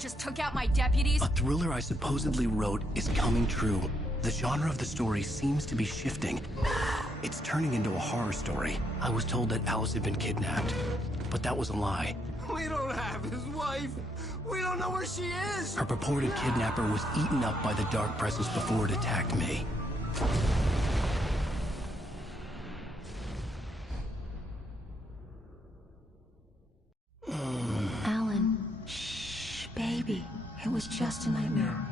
just took out my deputies? A thriller I supposedly wrote is coming true. The genre of the story seems to be shifting. It's turning into a horror story. I was told that Alice had been kidnapped, but that was a lie. We don't have his wife. We don't know where she is. Her purported kidnapper was eaten up by the dark presence before it attacked me. Alan, shh, baby. It was just a nightmare.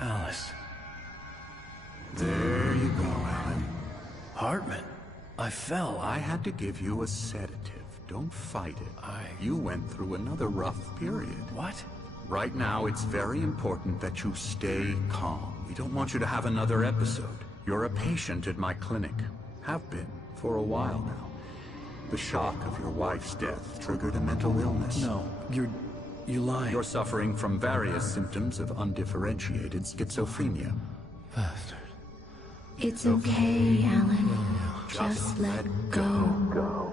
Alice. There you go, Alan. Hartman, I fell. I had to give you a sedative. Don't fight it. You went through another rough period. What? Right now, it's very important that you stay calm. We don't want you to have another episode. You're a patient at my clinic. Have been for a while now. The shock of your wife's death triggered a mental illness. No, you're lying. You're suffering from various symptoms of undifferentiated schizophrenia. Bastard. It's okay, Alan. Just let go.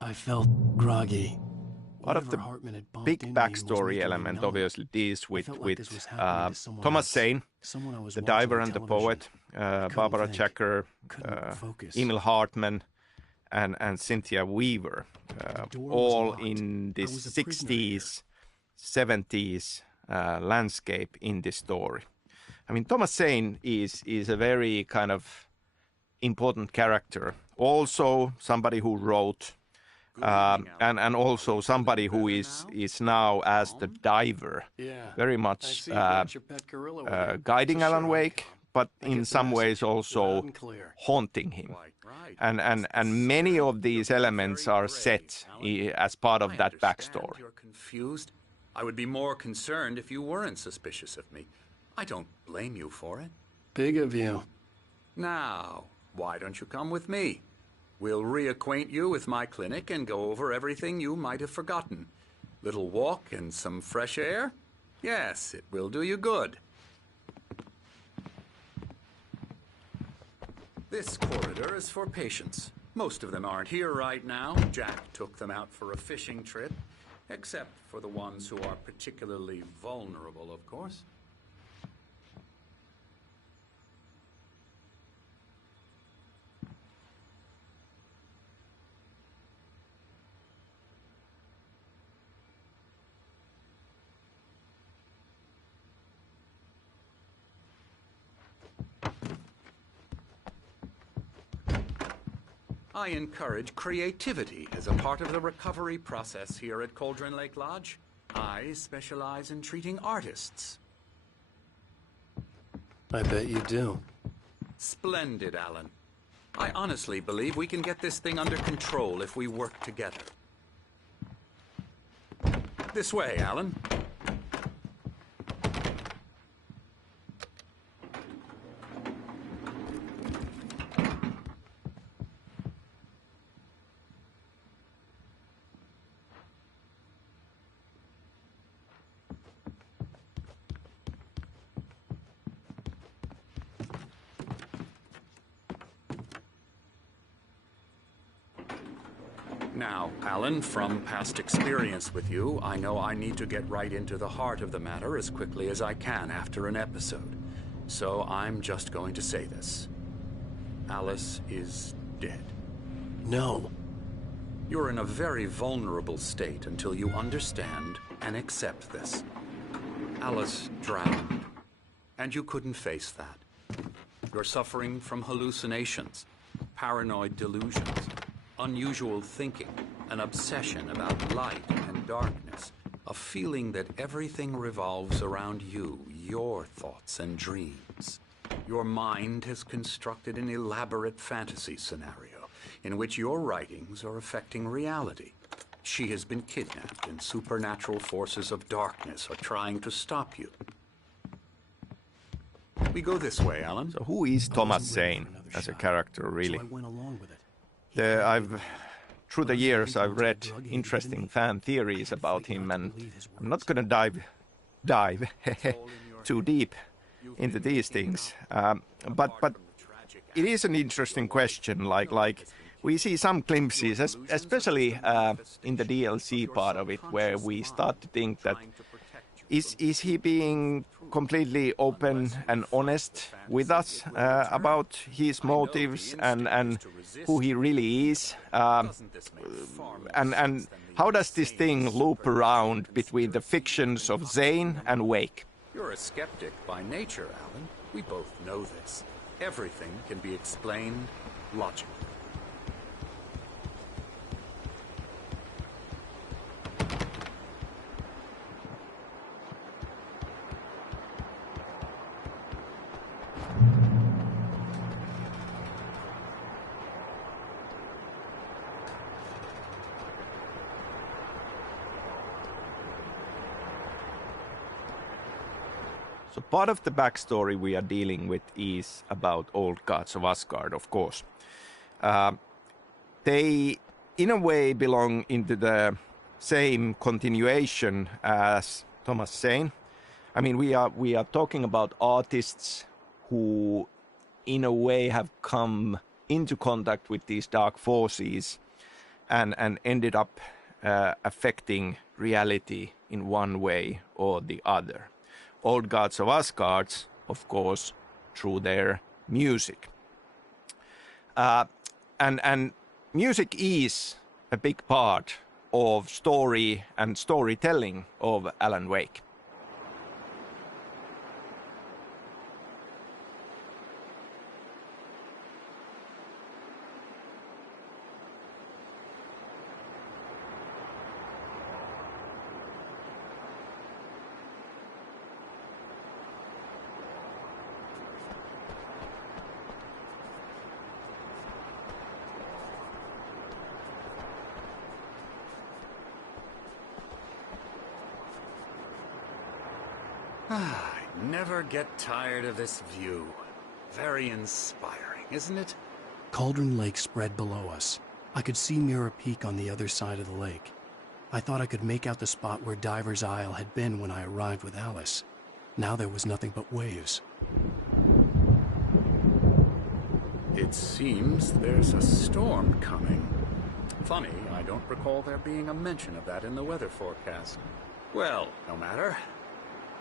I felt groggy. Part of the big backstory element obviously deals with Thomas Zane, the diver and the poet, Barbara Jacker, Emil Hartman, and Cynthia Weaver, all in this 60s, 70s landscape in this story. I mean, Thomas Zane is a very kind of important character, also somebody who wrote, and also somebody who is now as the diver, very much guiding Alan Wake, but in some ways also haunting him. And many of these elements are set as part of that backstory. You're confused. I would be more concerned if you weren't suspicious of me. I don't blame you for it. Big of you. Now, why don't you come with me? We'll reacquaint you with my clinic and go over everything you might have forgotten. Little walk and some fresh air? Yes, it will do you good. This corridor is for patients. Most of them aren't here right now. Jack took them out for a fishing trip, except for the ones who are particularly vulnerable, of course. I encourage creativity as a part of the recovery process here at Cauldron Lake Lodge. I specialize in treating artists. I bet you do. Splendid, Alan. I honestly believe we can get this thing under control if we work together. This way, Alan. Now, Alan, from past experience with you, I know I need to get right into the heart of the matter as quickly as I can after an episode. So I'm just going to say this. Alice is dead. No. You're in a very vulnerable state until you understand and accept this. Alice drowned, and you couldn't face that. You're suffering from hallucinations, paranoid delusions, unusual thinking, an obsession about light and darkness, a feeling that everything revolves around you, your thoughts and dreams. Your mind has constructed an elaborate fantasy scenario in which your writings are affecting reality. She has been kidnapped and supernatural forces of darkness are trying to stop you. We go this way, Alan. So who is Thomas Zane as a character, really? So I went along with it. I've through the years I've read interesting fan theories about him, and I'm not going to dive too deep into these things. But it is an interesting question. Like we see some glimpses, especially in the DLC part of it, where we start to think that is he being completely open and honest with us about his motives and who he really is, and how does this thing loop around between the fictions of Zane and Wake? You're a skeptic by nature, Alan. We both know this. Everything can be explained logically. So part of the backstory we are dealing with is about old gods of Asgard, of course. They, in a way, belong into the same continuation as Thomas Zane. I mean, we are talking about artists who, in a way, have come into contact with these dark forces and ended up affecting reality in one way or the other. Old gods of Asgard, of course, through their music. And music is a big part of story and storytelling of Alan Wake. I never get tired of this view. Very inspiring, isn't it? Cauldron Lake spread below us. I could see Mirror Peak on the other side of the lake. I thought I could make out the spot where Diver's Isle had been when I arrived with Alice. Now there was nothing but waves. It seems there's a storm coming. Funny, I don't recall there being a mention of that in the weather forecast. Well, no matter.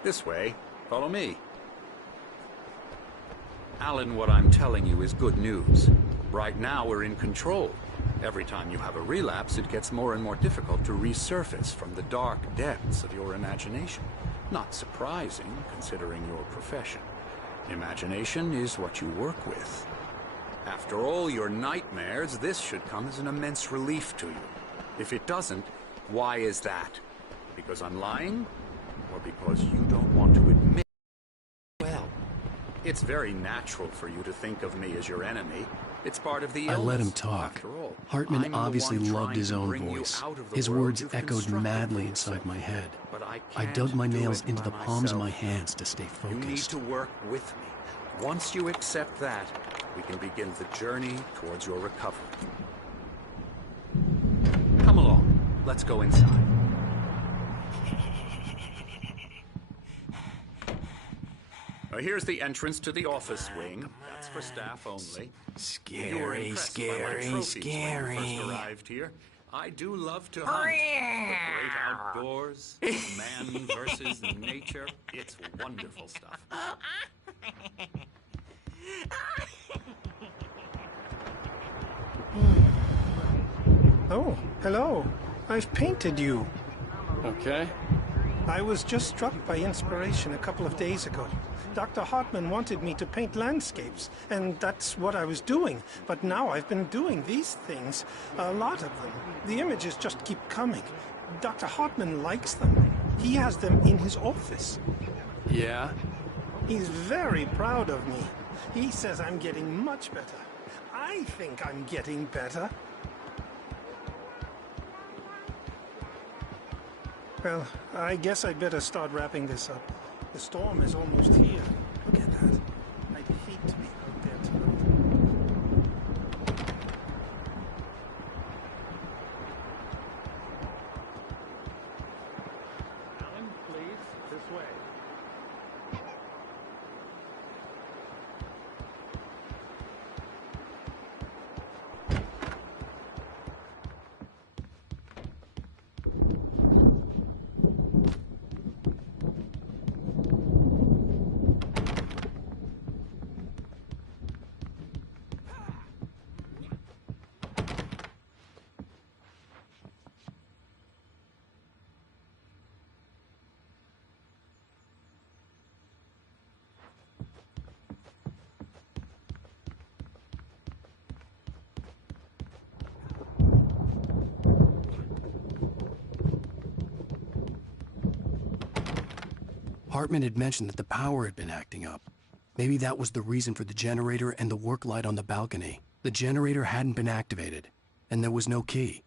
This way. Follow me. Alan, what I'm telling you is good news. Right now we're in control. Every time you have a relapse, it gets more and more difficult to resurface from the dark depths of your imagination. Not surprising, considering your profession. Imagination is what you work with. After all your nightmares, this should come as an immense relief to you. If it doesn't, why is that? Because I'm lying? Or because you don't want to admit? Well, it's very natural for you to think of me as your enemy. It's part of the illness. I let him talk. Hartman obviously loved his own voice. His words echoed madly inside my head. I dug my nails into the palms of my hands to stay focused. You need to work with me. Once you accept that, we can begin the journey towards your recovery. Come along. Let's go inside. Here's the entrance to the office wing. That's for staff only. Scary, scary, scary. When you first arrived here. I do love to hunt. The great outdoors, man versus nature. It's wonderful stuff. Oh, hello. I've painted you. Okay. I was just struck by inspiration a couple of days ago. Dr. Hartman wanted me to paint landscapes, and that's what I was doing. But now I've been doing these things, a lot of them. The images just keep coming. Dr. Hartman likes them. He has them in his office. Yeah? He's very proud of me. He says I'm getting much better. I think I'm getting better. Well, I guess I'd better start wrapping this up. The storm is almost here. Look at that. I'd hate to be out there tonight. Hartman had mentioned that the power had been acting up. Maybe that was the reason for the generator and the work light on the balcony. The generator hadn't been activated, and there was no key.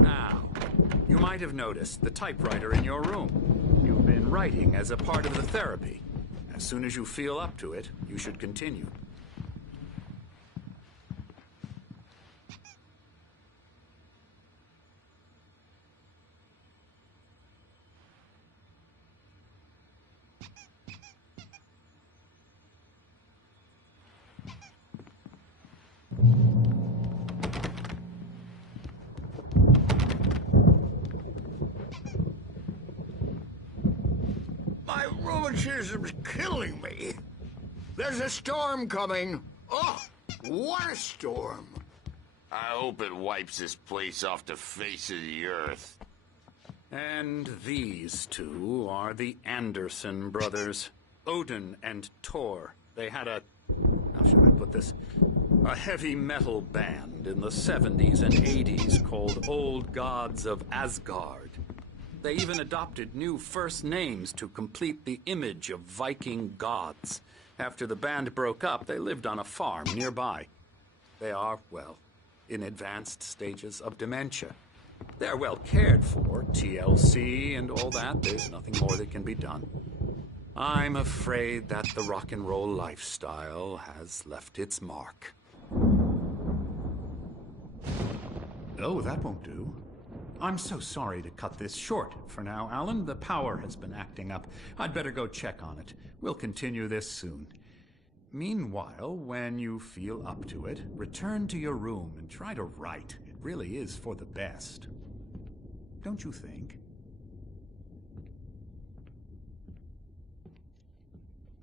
Now, you might have noticed the typewriter in your room. You've been writing as a part of the therapy. As soon as you feel up to it, you should continue. My rheumatism's killing me. There's a storm coming. Oh, what a storm. I hope it wipes this place off the face of the earth. And these two are the Anderson brothers, Odin and Tor. They had a... how should I put this? A heavy metal band in the 70s and 80s called Old Gods of Asgard. They even adopted new first names to complete the image of Viking gods. After the band broke up, they lived on a farm nearby. They are, well, in advanced stages of dementia. They're well cared for, TLC and all that. There's nothing more that can be done. I'm afraid that the rock and roll lifestyle has left its mark. Oh, that won't do. I'm so sorry to cut this short for now, Alan. The power has been acting up. I'd better go check on it. We'll continue this soon. Meanwhile, when you feel up to it, return to your room and try to write. It really is for the best. Don't you think?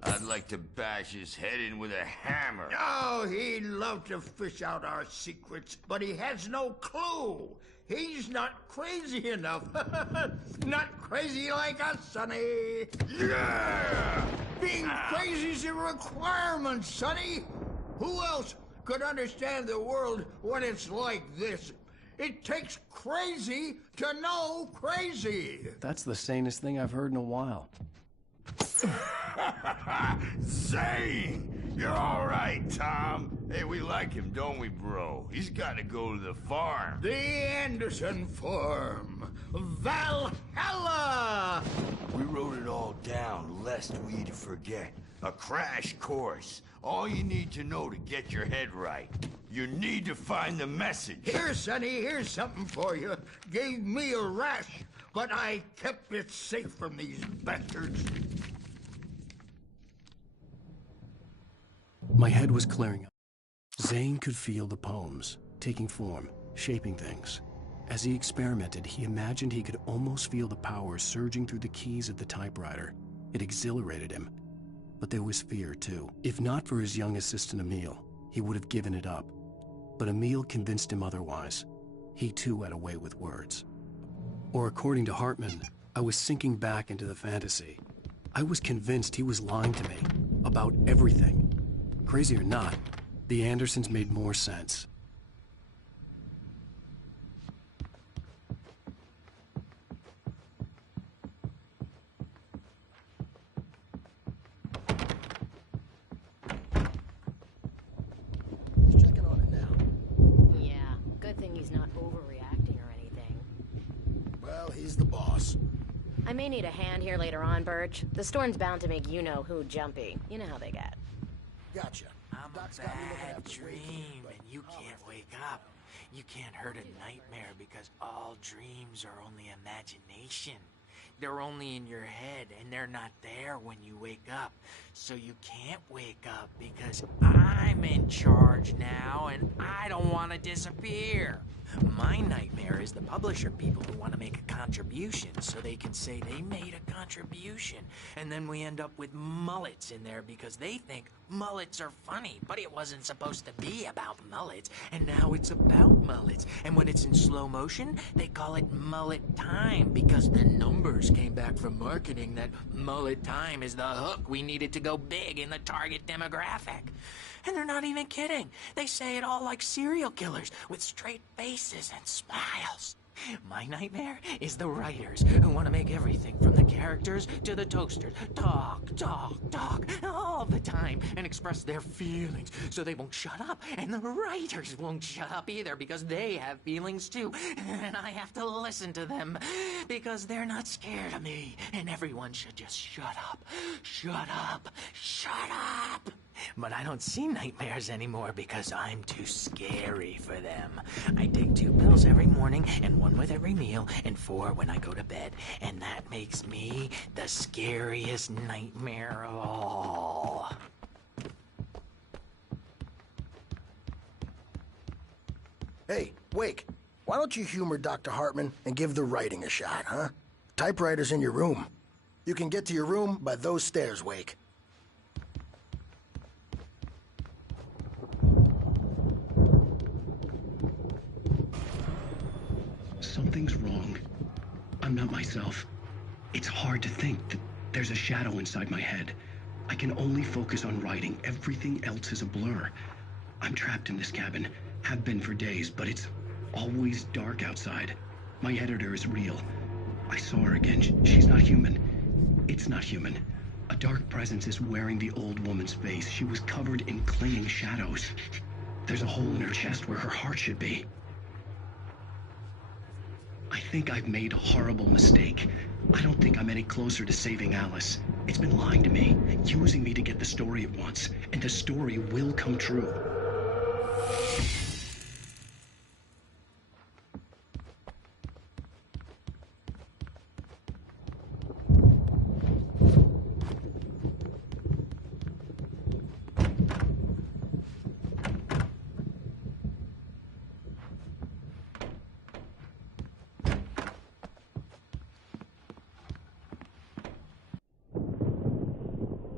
I'd like to bash his head in with a hammer. Oh, he'd love to fish out our secrets, but he has no clue. He's not crazy enough. Not crazy like us, Sonny. Yeah! Being crazy's a requirement, Sonny. Who else could understand the world when it's like this? It takes crazy to know crazy. That's the sanest thing I've heard in a while. Zane! You're all right, Tom. Hey, we like him, don't we, bro? He's got to go to the farm. The Anderson farm. Valhalla! We wrote it all down, lest we'd forget. A crash course. All you need to know to get your head right. You need to find the message. Here, Sonny, here's something for you. Gave me a rash, but I kept it safe from these bastards. My head was clearing up. Zane could feel the poems, taking form, shaping things. As he experimented, he imagined he could almost feel the power surging through the keys of the typewriter. It exhilarated him. But there was fear, too. If not for his young assistant Emil, he would have given it up. But Emil convinced him otherwise. He too had a way with words. Or according to Hartman, I was sinking back into the fantasy. I was convinced he was lying to me about everything. Crazy or not, the Andersons made more sense. He's the boss. I may need a hand here later on, Birch. The storm's bound to make you-know-who jumpy. You know how they get. Gotcha. I'm a bad dream, and you can't wake up. You can't hurt a nightmare because all dreams are only imagination. They're only in your head, and they're not there when you wake up. So you can't wake up because I'm in charge now, and I don't want to disappear. My nightmare is the publisher people who want to make a contribution so they can say they made a contribution. And then we end up with mullets in there because they think mullets are funny. But it wasn't supposed to be about mullets. And now it's about mullets. And when it's in slow motion, they call it mullet time because the numbers came back from marketing that mullet time is the hook we needed to go big in the target demographic. And they're not even kidding. They say it all like serial killers with straight faces and smiles. My nightmare is the writers who want to make everything from the characters to the toasters talk all the time and express their feelings so they won't shut up. And the writers won't shut up either because they have feelings too. And I have to listen to them because they're not scared of me. And everyone should just shut up. Shut up. Shut up. But I don't see nightmares anymore because I'm too scary for them. I take 2 pills every morning and 1 with every meal and 4 when I go to bed. And that makes me the scariest nightmare of all. Hey, Wake, why don't you humor Dr. Hartman and give the writing a shot, huh? Typewriter's in your room. You can get to your room by those stairs, Wake. Something's wrong. I'm not myself. It's hard to think that there's a shadow inside my head. I can only focus on writing. Everything else is a blur. I'm trapped in this cabin. Have been for days, but it's always dark outside. My editor is real. I saw her again. She's not human. It's not human. A dark presence is wearing the old woman's face. She was covered in clinging shadows. There's a hole in her chest where her heart should be. I think I've made a horrible mistake. I don't think I'm any closer to saving Alice. It's been lying to me, using me to get the story it wants, and the story will come true.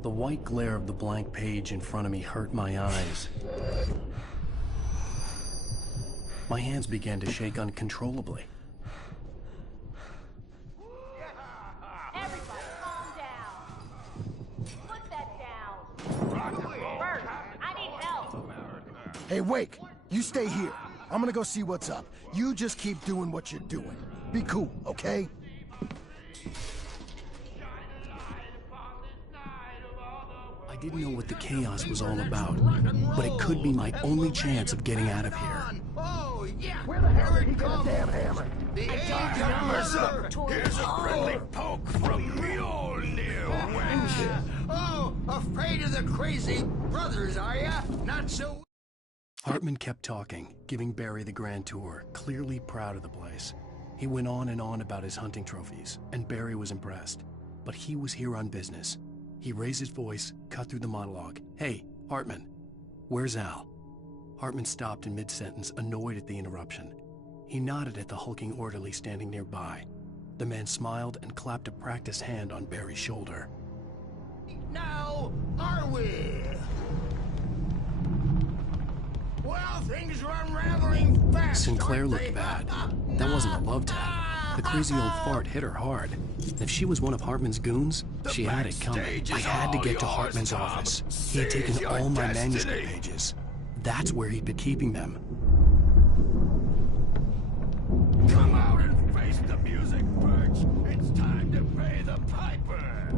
The white glare of the blank page in front of me hurt my eyes. My hands began to shake uncontrollably. Everybody calm down. Put that down. Bert, I need help. Hey, Wake, you stay here. I'm gonna go see what's up. You just keep doing what you're doing. Be cool, okay? I didn't know what the chaos was all about, but it could be my only chance of getting out of here. Oh, yeah. Where the hell did he get a damn hammer? The age of murder. Here's a friendly poke from Mjolnir, wench. Oh, afraid of the crazy brothers, are ya? Not so... Hartman kept talking, giving Barry the grand tour, clearly proud of the place. He went on and on about his hunting trophies, and Barry was impressed. But he was here on business. He raised his voice, cut through the monologue. Hey, Hartman, where's Al? Hartman stopped in mid-sentence, annoyed at the interruption. He nodded at the hulking orderly standing nearby. The man smiled and clapped a practiced hand on Barry's shoulder. Now, are we? Well, things are unraveling fast. Sinclair looked bad. That wasn't a love tap. The crazy old fart hit her hard. If she was one of Hartman's goons, she had it coming. I had to get to Hartman's office. He had taken all my manuscript pages. That's where he'd been keeping them. Come out and face the music, Birch. It's time to pay the piper.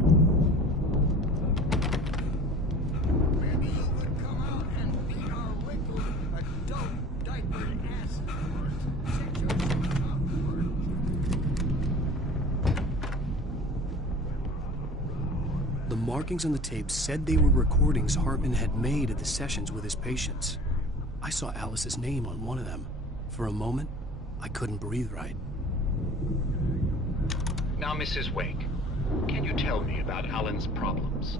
Maybe you could come out and beat our wrinkled adult diapered asses. The markings on the tape said they were recordings Hartman had made of the sessions with his patients. I saw Alice's name on one of them. For a moment, I couldn't breathe right. Now, Mrs. Wake, can you tell me about Alan's problems?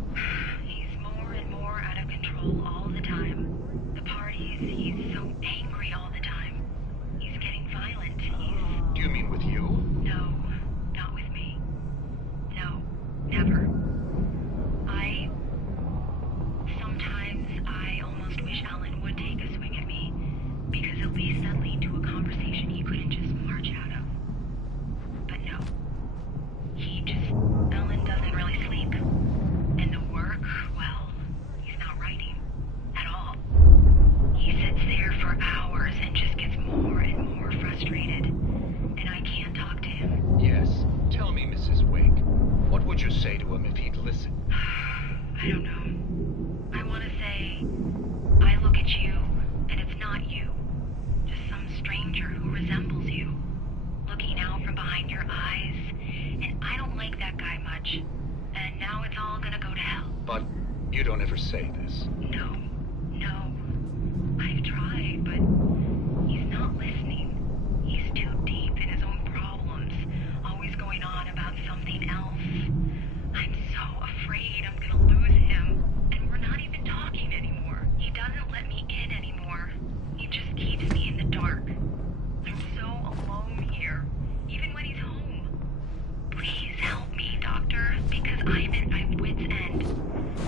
He's more and more out of control all the time. The parties, he's so angry all the time. He's getting violent. Do you mean with you? No, not with me. No, never. Sometimes I almost wish Alan would take a swing at me, because at least that'd lead to a conversation he couldn't just march out of. But no. Alan doesn't really sleep. And the work, well, he's not writing at all. He sits there for hours and just gets more and more frustrated. And I can't talk to him. Yes. Tell me, Mrs. Wake, what would you say to him if he'd listen? I don't know. I want to say, I look at you, and it's not you. Just some stranger who resembles you. Looking out from behind your eyes, and I don't like that guy much. And now it's all gonna go to hell. But you don't ever say this. No. I've tried, but he's not listening. He's too deep in his own problems, always going on about something else. I'm so afraid I'm gonna lose him, and we're not even talking anymore. He doesn't let me in anymore. He just keeps me in the dark. I'm so alone here, even when he's home. Please help me, Doctor, because I'm at my wit's end.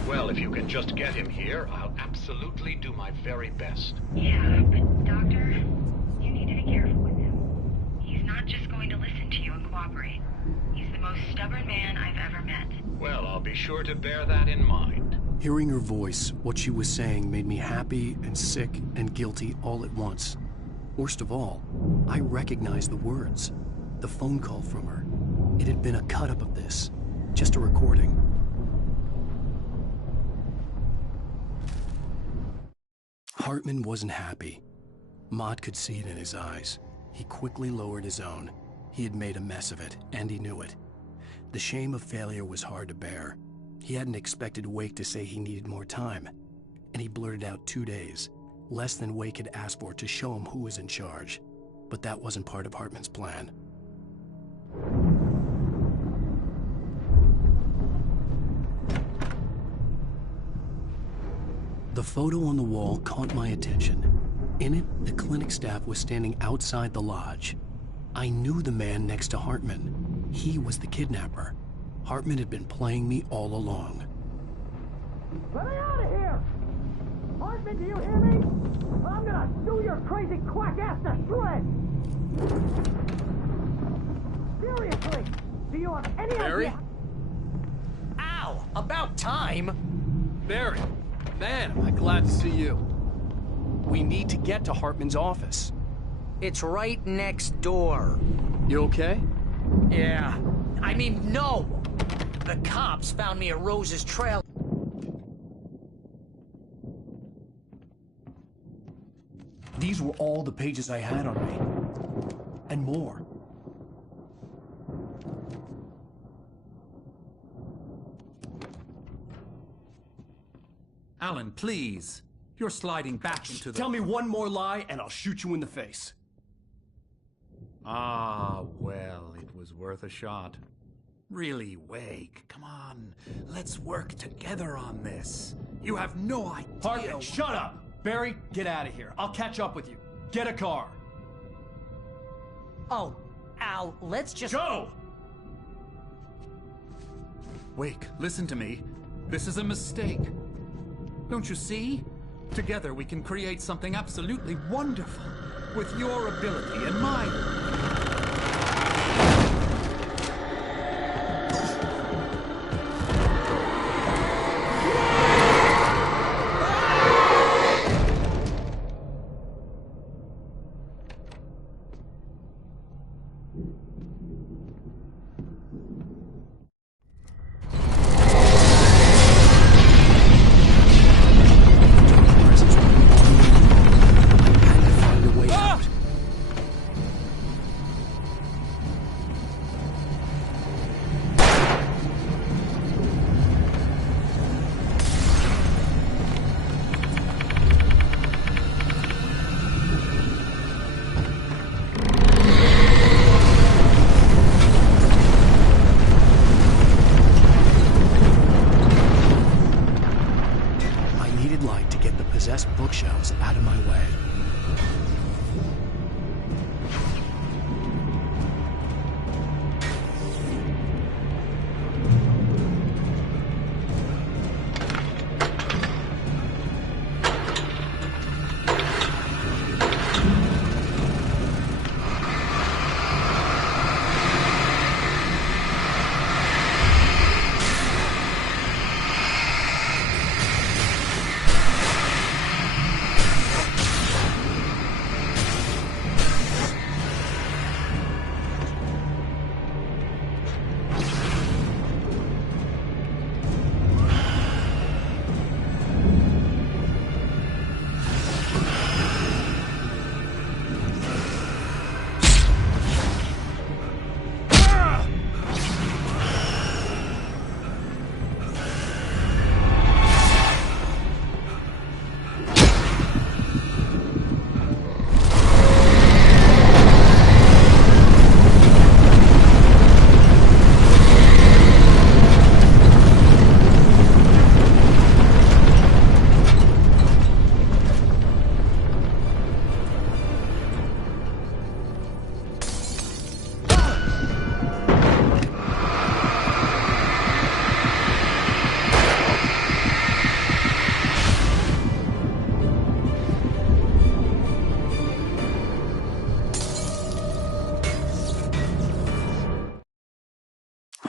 Well, if you can just get him here, I'll absolutely do my very best. Yeah, but Doctor, you need to be careful with him. He's not just going to listen to you and cooperate. He's the most stubborn man I've ever met. Well, I'll be sure to bear that in mind. Hearing her voice, what she was saying made me happy and sick and guilty all at once. Worst of all, I recognized the words. The phone call from her. It had been a cut-up of this. Just a recording. Hartman wasn't happy. Maude could see it in his eyes. He quickly lowered his own. He had made a mess of it, and he knew it. The shame of failure was hard to bear. He hadn't expected Wake to say he needed more time, and he blurted out 2 days, less than Wake had asked for to show him who was in charge. But that wasn't part of Hartman's plan. The photo on the wall caught my attention. In it, the clinic staff was standing outside the lodge. I knew the man next to Hartman. He was the kidnapper. Hartman had been playing me all along. Let me out of here! Hartman, do you hear me? I'm gonna sue your crazy quack ass to shreds! Seriously, do you have any Barry? idea? Ow! About time! Barry! Man, am I glad to see you. We need to get to Hartman's office. It's right next door. You okay? Yeah. I mean, no! The cops found me at Rose's trail. These were all the pages I had on me. And more. Alan, please. You're sliding back into the... Tell me one more lie and I'll shoot you in the face. Ah, well, it was worth a shot. Really, Wake, come on. Let's work together on this. You have no idea... Hartman, shut up! Barry, get out of here. I'll catch up with you. Get a car. Oh, Al, let's just... Go! Wake, listen to me. This is a mistake. Don't you see? Together we can create something absolutely wonderful. With your ability and mine. Bookshelves out of my way.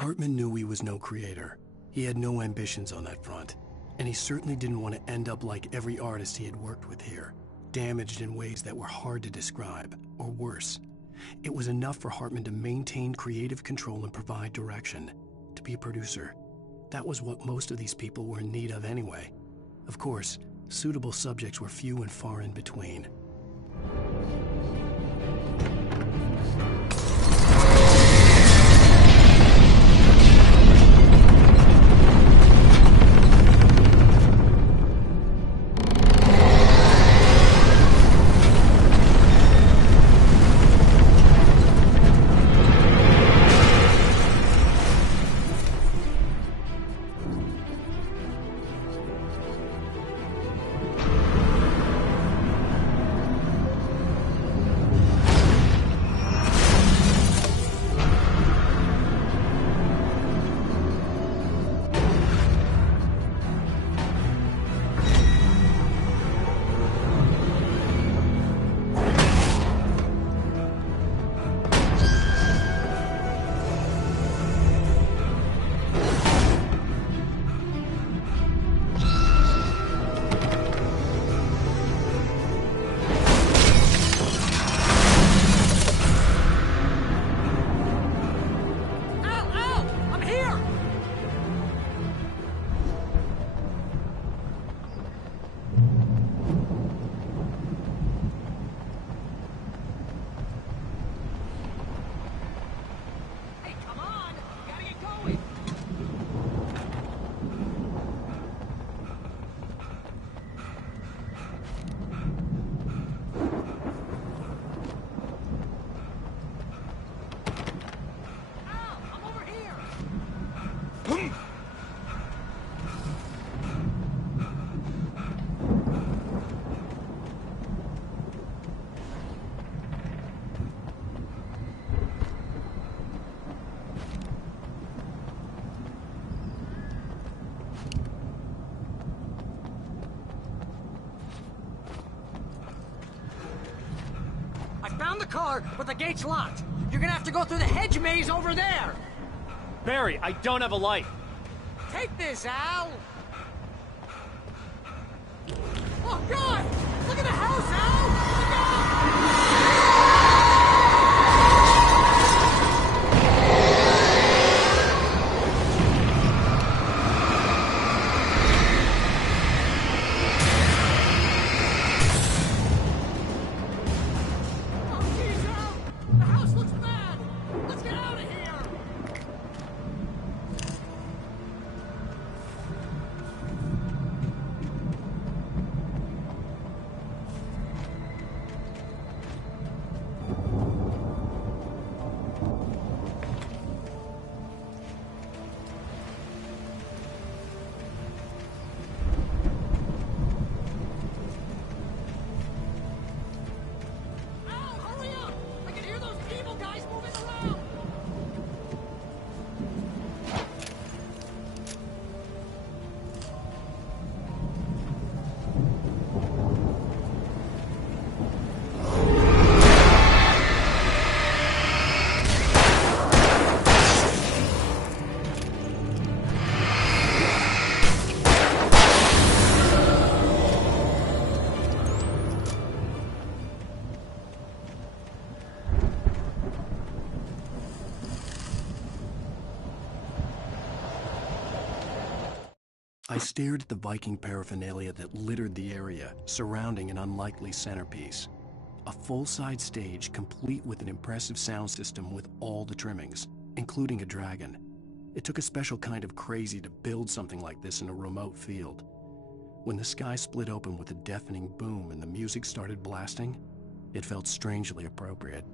Hartman knew he was no creator. He had no ambitions on that front. And he certainly didn't want to end up like every artist he had worked with here, damaged in ways that were hard to describe, or worse. It was enough for Hartman to maintain creative control and provide direction, to be a producer. That was what most of these people were in need of anyway. Of course, suitable subjects were few and far in between. the car, but the gate's locked. You're gonna have to go through the hedge maze over there. Barry, I don't have a light. Take this, Al. Oh, God! Look at the house, Al! Look out! I stared at the Viking paraphernalia that littered the area, surrounding an unlikely centerpiece. A full-size stage complete with an impressive sound system with all the trimmings, including a dragon. It took a special kind of crazy to build something like this in a remote field. When the sky split open with a deafening boom and the music started blasting, it felt strangely appropriate.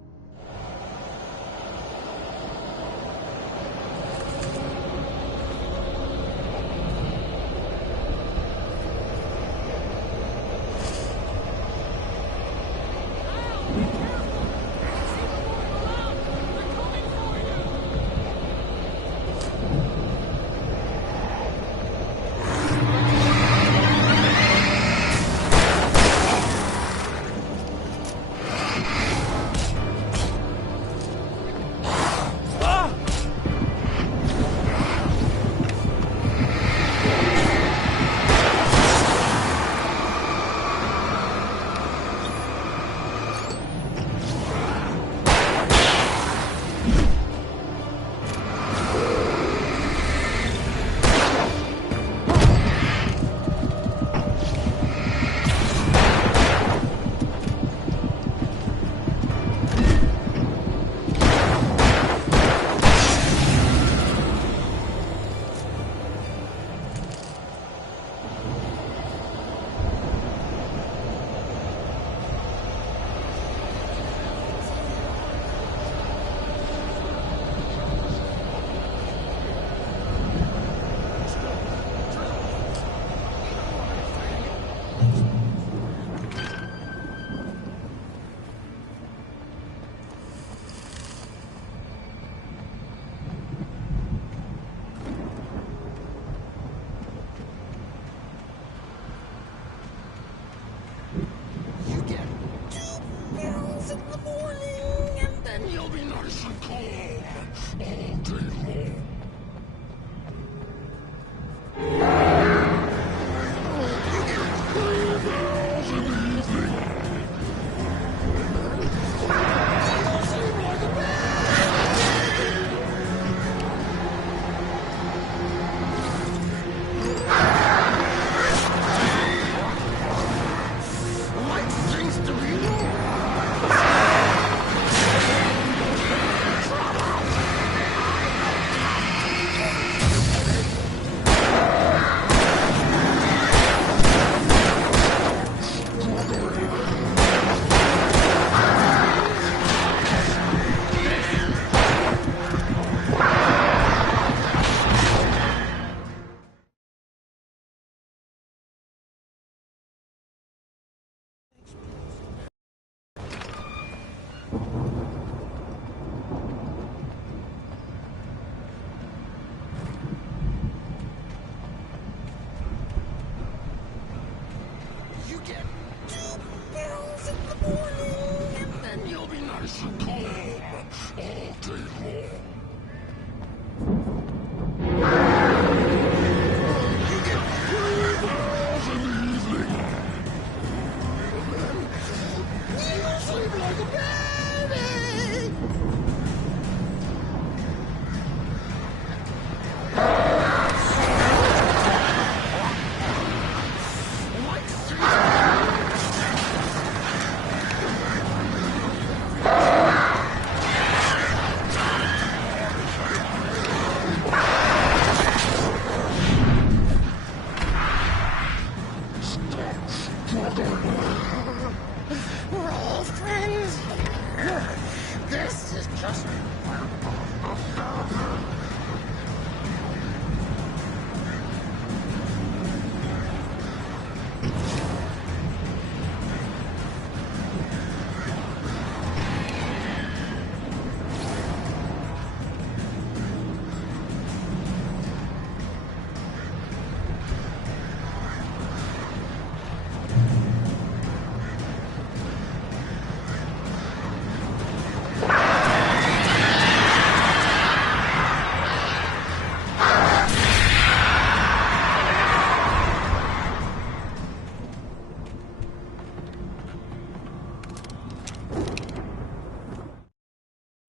is just...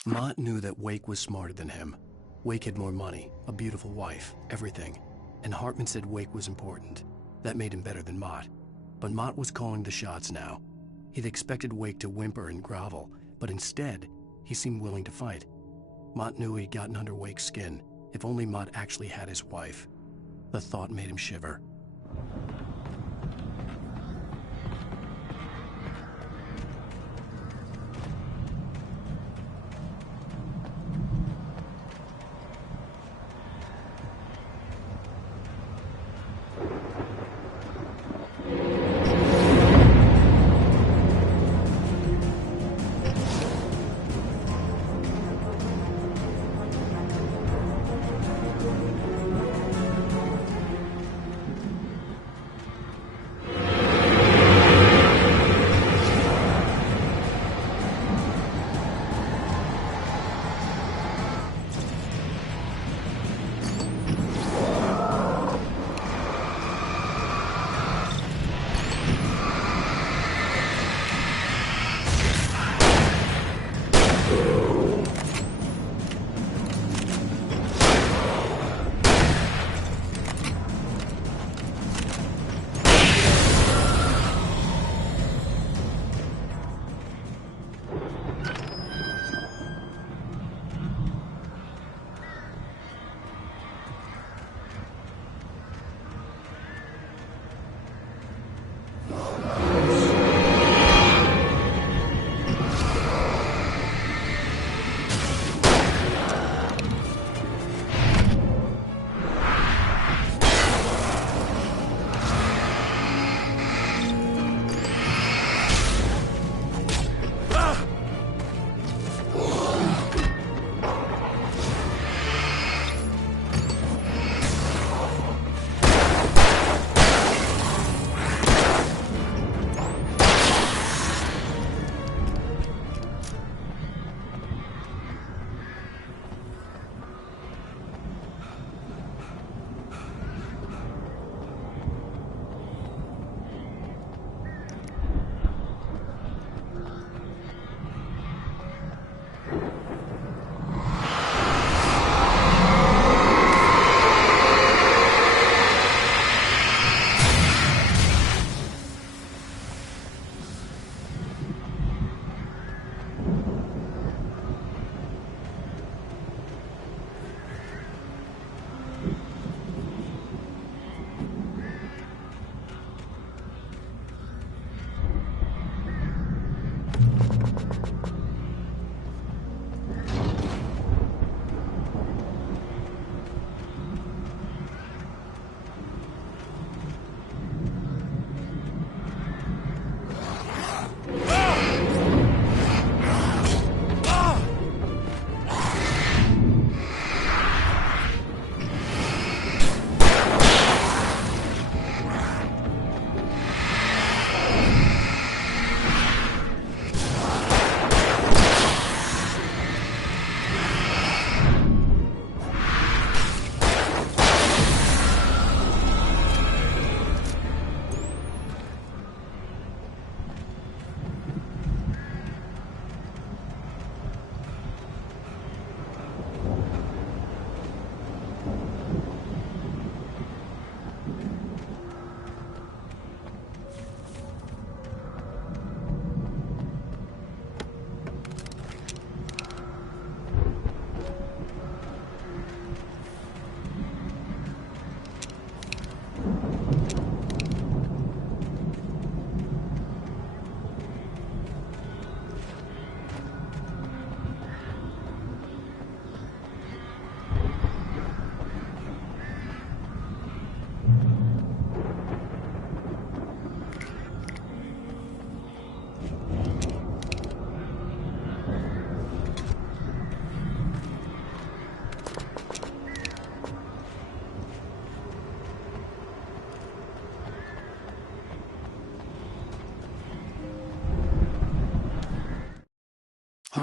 Mott knew that Wake was smarter than him. Wake had more money, a beautiful wife, everything. And Hartman said Wake was important. That made him better than Mott. But Mott was calling the shots now. He'd expected Wake to whimper and grovel, but instead, he seemed willing to fight. Mott knew he'd gotten under Wake's skin. If only Mott actually had his wife. The thought made him shiver.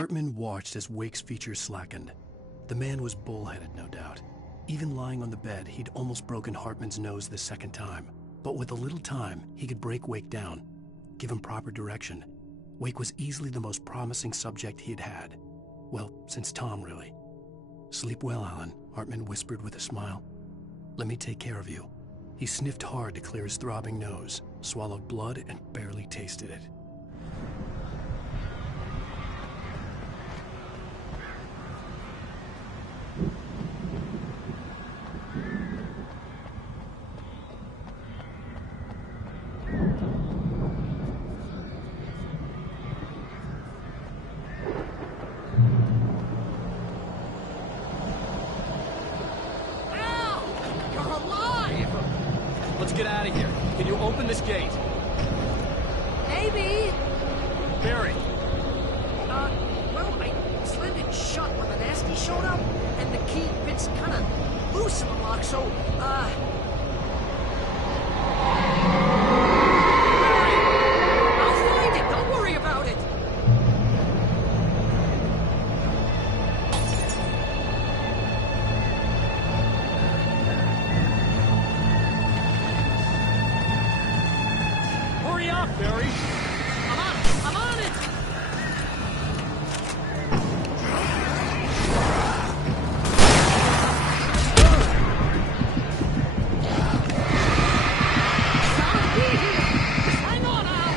Hartman watched as Wake's features slackened. The man was bullheaded, no doubt. Even lying on the bed, he'd almost broken Hartman's nose the second time. But with a little time, he could break Wake down, give him proper direction. Wake was easily the most promising subject he had had. Well, since Tom, really. "Sleep well, Alan," Hartman whispered with a smile. "Let me take care of you." He sniffed hard to clear his throbbing nose, swallowed blood, and barely tasted it. Let's get out of here. Can you open this gate? Maybe. Barry. Well, I slammed it shut when the nasty showed up, and the key fits kind of loose in the lock, so, Barry, I'll find it. Don't worry about it. Hurry up, Barry. I'm on it. Gotta be here. Just hang on, Al.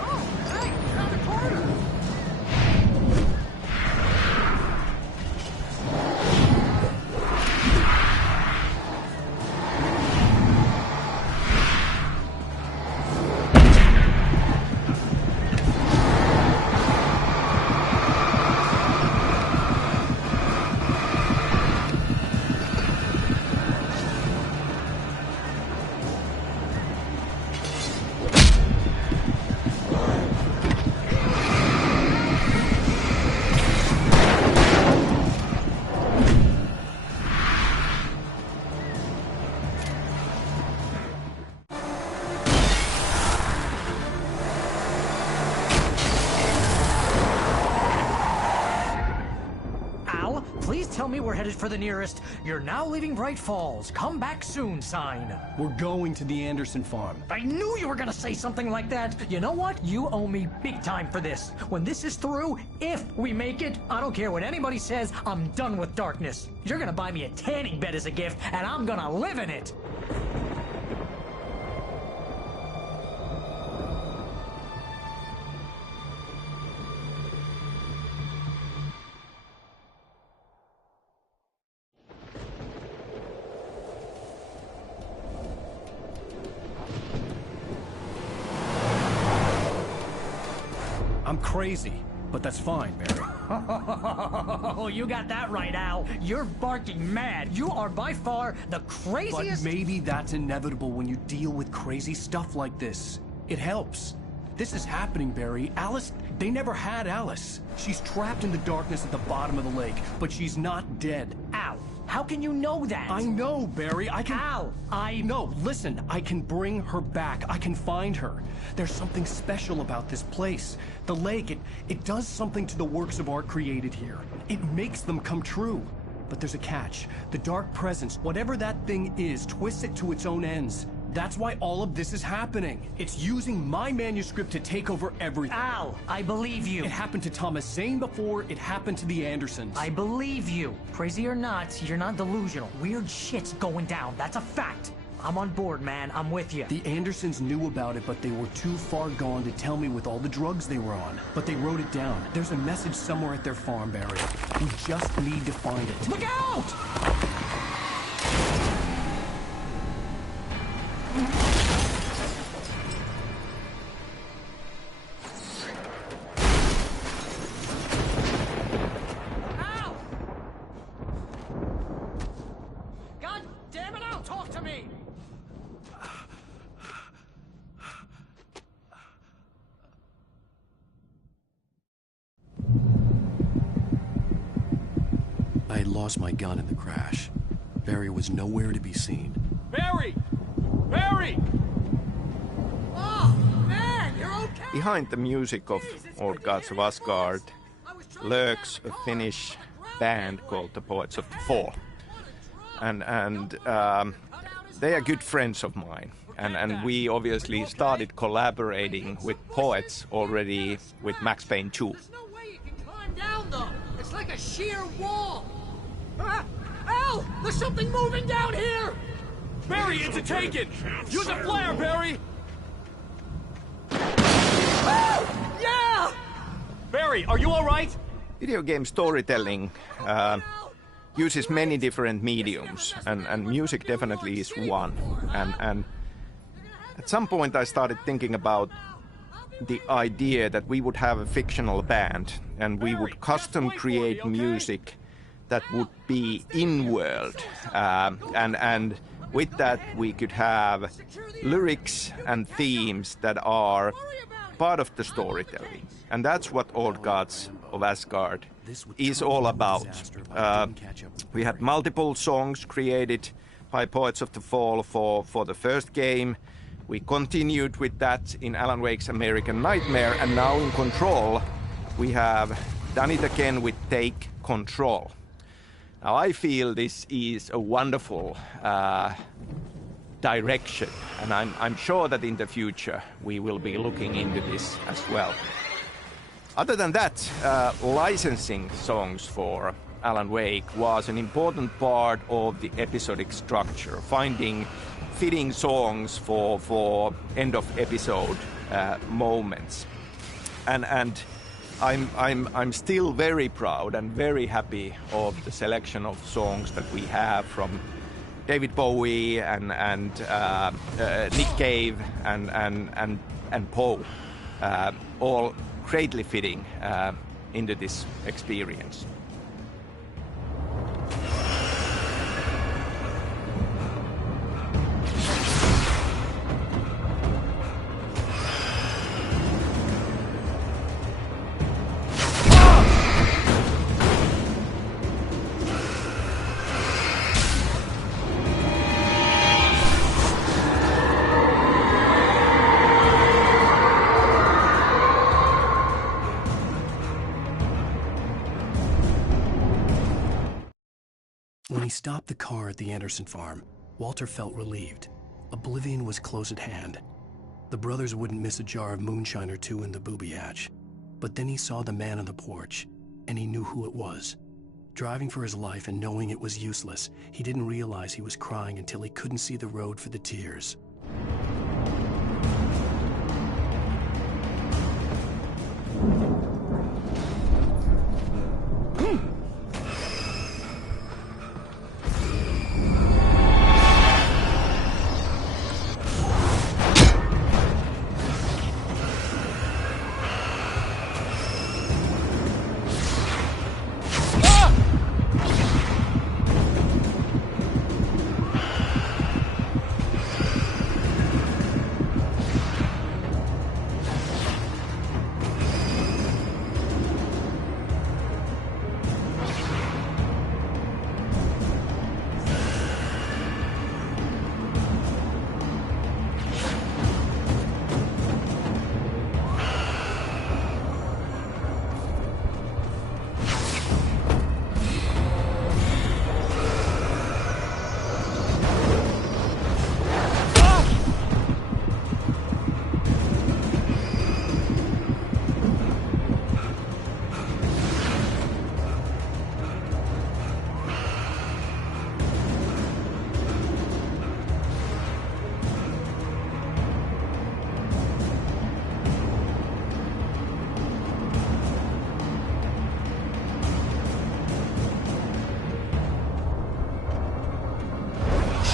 Oh, hey, found a corner. Al, please tell me we're headed for the nearest "You're now leaving Bright Falls. Come back soon" sign. We're going to the Anderson farm. I knew you were gonna say something like that. You know what? You owe me big time for this. When this is through, if we make it, I don't care what anybody says, I'm done with darkness. You're gonna buy me a tanning bed as a gift, and I'm gonna live in it. I'm crazy, but that's fine, Barry. Oh, you got that right, Al. You're barking mad. You are by far the craziest. But maybe that's inevitable when you deal with crazy stuff like this. It helps. This is happening, Barry. Alice, they never had Alice. She's trapped in the darkness at the bottom of the lake, but she's not dead. Al, how can you know that? I know, Barry. I can... Al, No, listen. I can bring her back. I can find her. There's something special about this place. The lake, it does something to the works of art created here. It makes them come true. But there's a catch. The dark presence, whatever that thing is, twists it to its own ends. That's why all of this is happening. It's using my manuscript to take over everything. Al, I believe you. It happened to Thomas Zane before, it happened to the Andersons. I believe you. Crazy or not, you're not delusional. Weird shit's going down. That's a fact. I'm on board, man. I'm with you. The Andersons knew about it, but they were too far gone to tell me with all the drugs they were on. But they wrote it down. There's a message somewhere at their farm, Barry. We just need to find it. Look out! Al! God damn it, Al, talk to me! I had lost my gun in the crash. Barry was nowhere to be seen. behind the music of Old Gods of Asgard lurks a Finnish band called the Poets of the Fall. And they are good friends of mine. And we obviously started collaborating with poets already with Max Payne 2. There's no way you can climb down, though. It's like a sheer wall. Al! There's something moving down here! Barry, it's a taken! Use a flare, Barry! Yeah! Barry, are you all right? Video game storytelling uses many different mediums, and music definitely is one. And at some point I started thinking about the idea that we would have a fictional band and we would custom create music that would be in-world. And with that we could have lyrics and themes that are part of the storytelling. And that's what Old Gods of Asgard is all about. We had multiple songs created by Poets of the Fall for the first game. We continued with that in Alan Wake's American Nightmare, and now in Control we have done it again with Take Control. Now I feel this is a wonderful direction, and I'm sure that in the future we will be looking into this as well. Other than that, licensing songs for Alan Wake was an important part of the episodic structure, finding fitting songs for end of episode moments, and I'm still very proud and very happy of the selection of songs that we have from David Bowie and Nick Cave and Poe, all greatly fitting into this experience. When he stopped the car at the Anderson farm, Walter felt relieved. Oblivion was close at hand. The brothers wouldn't miss a jar of moonshine or two in the booby hatch. But then he saw the man on the porch, and he knew who it was. Driving for his life and knowing it was useless, he didn't realize he was crying until he couldn't see the road for the tears.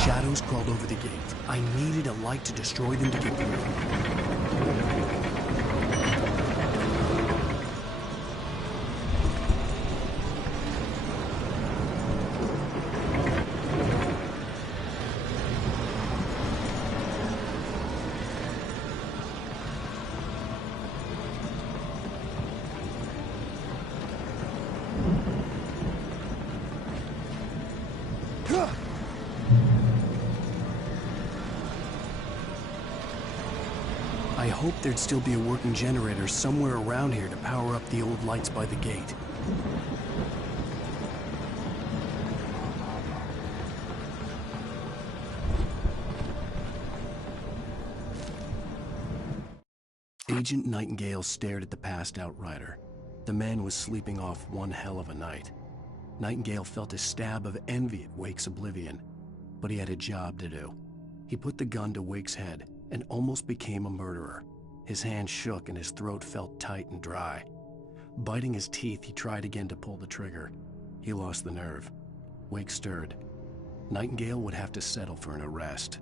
Shadows crawled over the gate. I needed a light to destroy them to get through. I hoped there'd still be a working generator somewhere around here to power up the old lights by the gate. Agent Nightingale stared at the passed-out rider. The man was sleeping off one hell of a night. Nightingale felt a stab of envy at Wake's oblivion, but he had a job to do. He put the gun to Wake's head and almost became a murderer. His hand shook and his throat felt tight and dry. Biting his teeth, he tried again to pull the trigger. He lost the nerve. Wake stirred. Nightingale would have to settle for an arrest.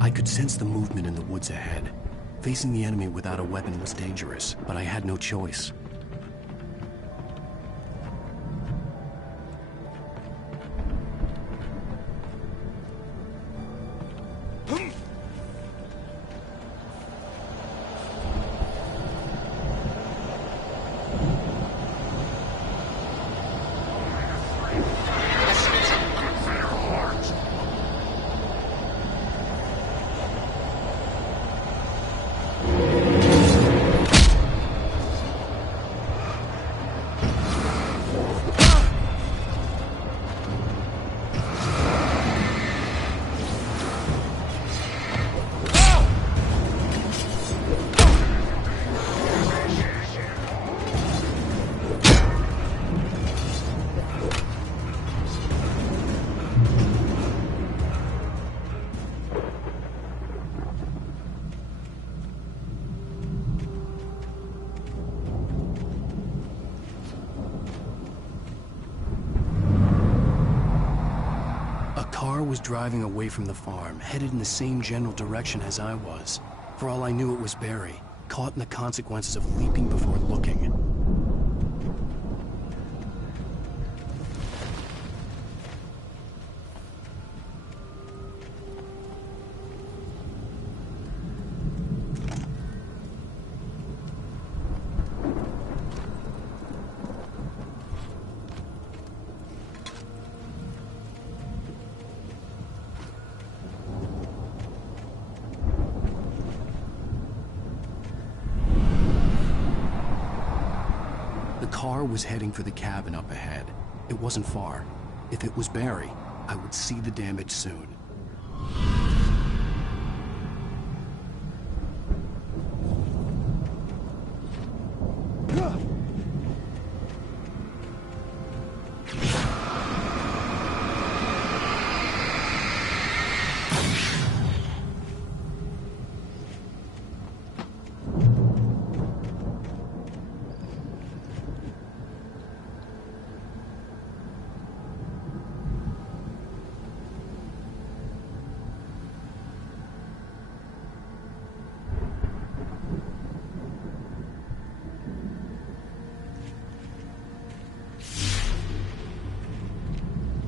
I could sense the movement in the woods ahead. Facing the enemy without a weapon was dangerous, but I had no choice. Was driving away from the farm, headed in the same general direction as I was. For all I knew, it was Barry, caught in the consequences of leaping before looking. The car was heading for the cabin up ahead. It wasn't far. If it was Barry, I would see the damage soon.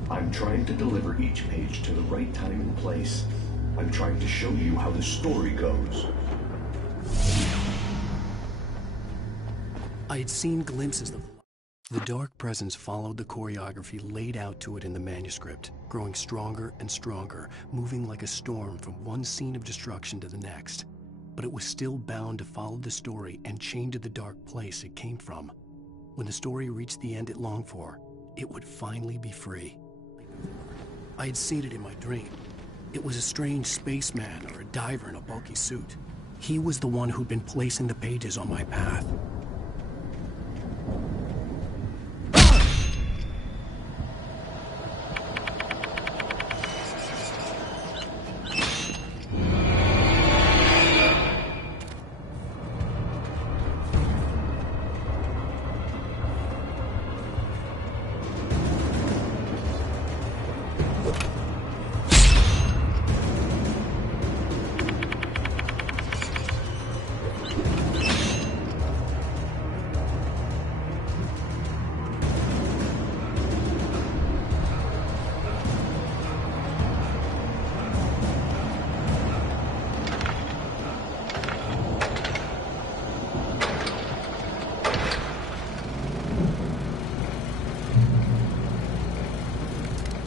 I'm trying to deliver each page to the right time and place. I'm trying to show you how the story goes. I had seen glimpses of the dark presence followed the choreography laid out to it in the manuscript, growing stronger and stronger, moving like a storm from one scene of destruction to the next. But it was still bound to follow the story and chained to the dark place it came from. When the story reached the end it longed for, it would finally be free. I had seen it in my dream. It was a strange spaceman or a diver in a bulky suit. He was the one who'd been placing the pages on my path.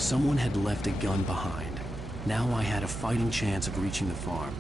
Someone had left a gun behind. Now I had a fighting chance of reaching the farm.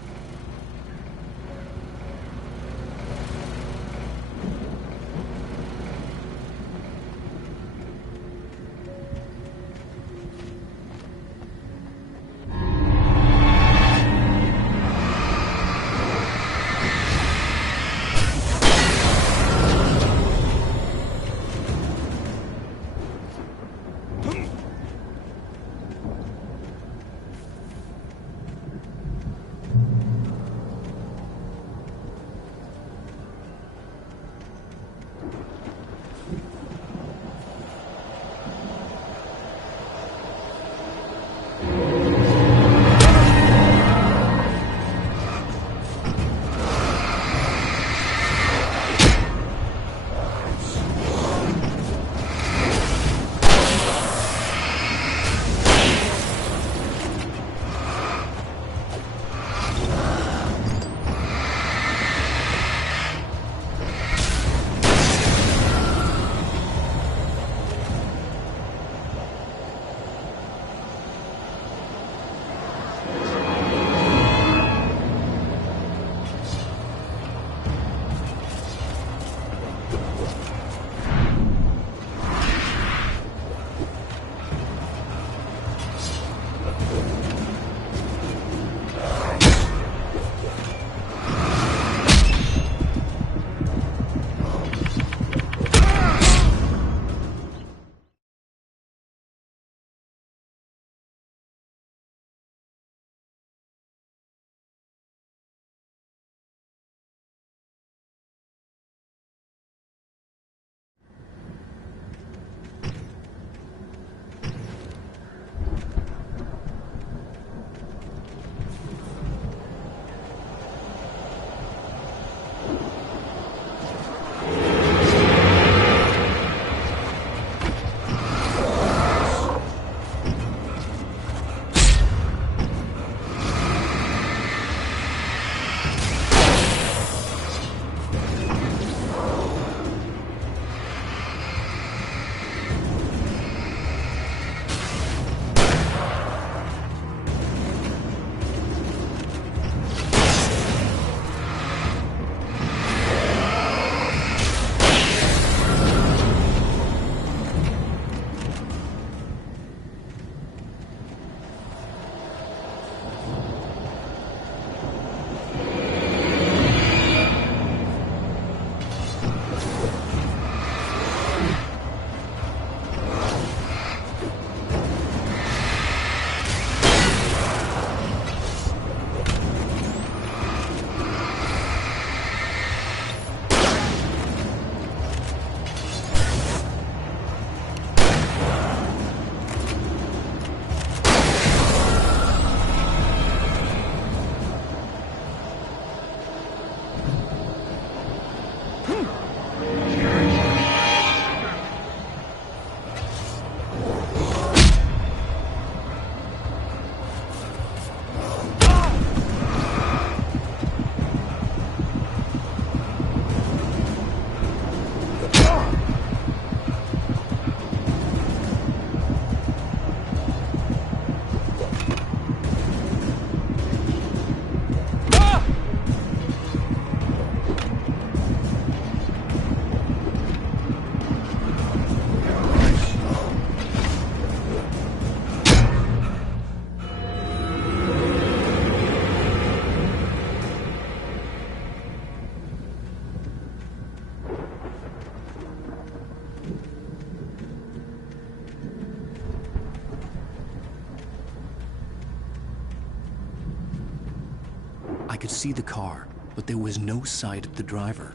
I could see the car, but there was no sight of the driver.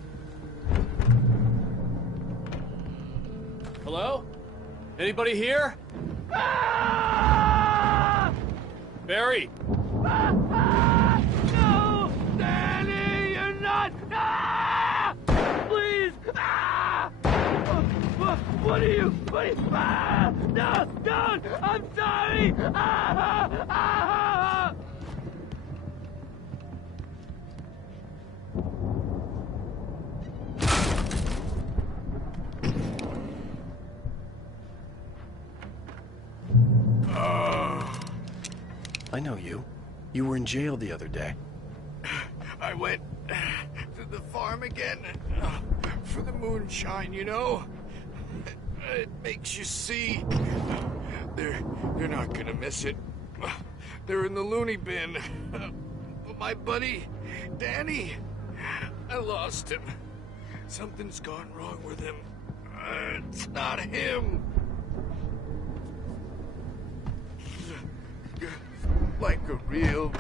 Hello? Anybody here? Ah! Barry! No! Danny, you're not! Ah! Please! Ah! What are you? Ah! No! Don't! I'm sorry! Ah! Ah! I know you. You were in jail the other day. I went to the farm again for the moonshine, you know? It makes you see. They're not gonna miss it. They're in the loony bin. But my buddy, Danny, I lost him. Something's gone wrong with him. It's not him. Like a real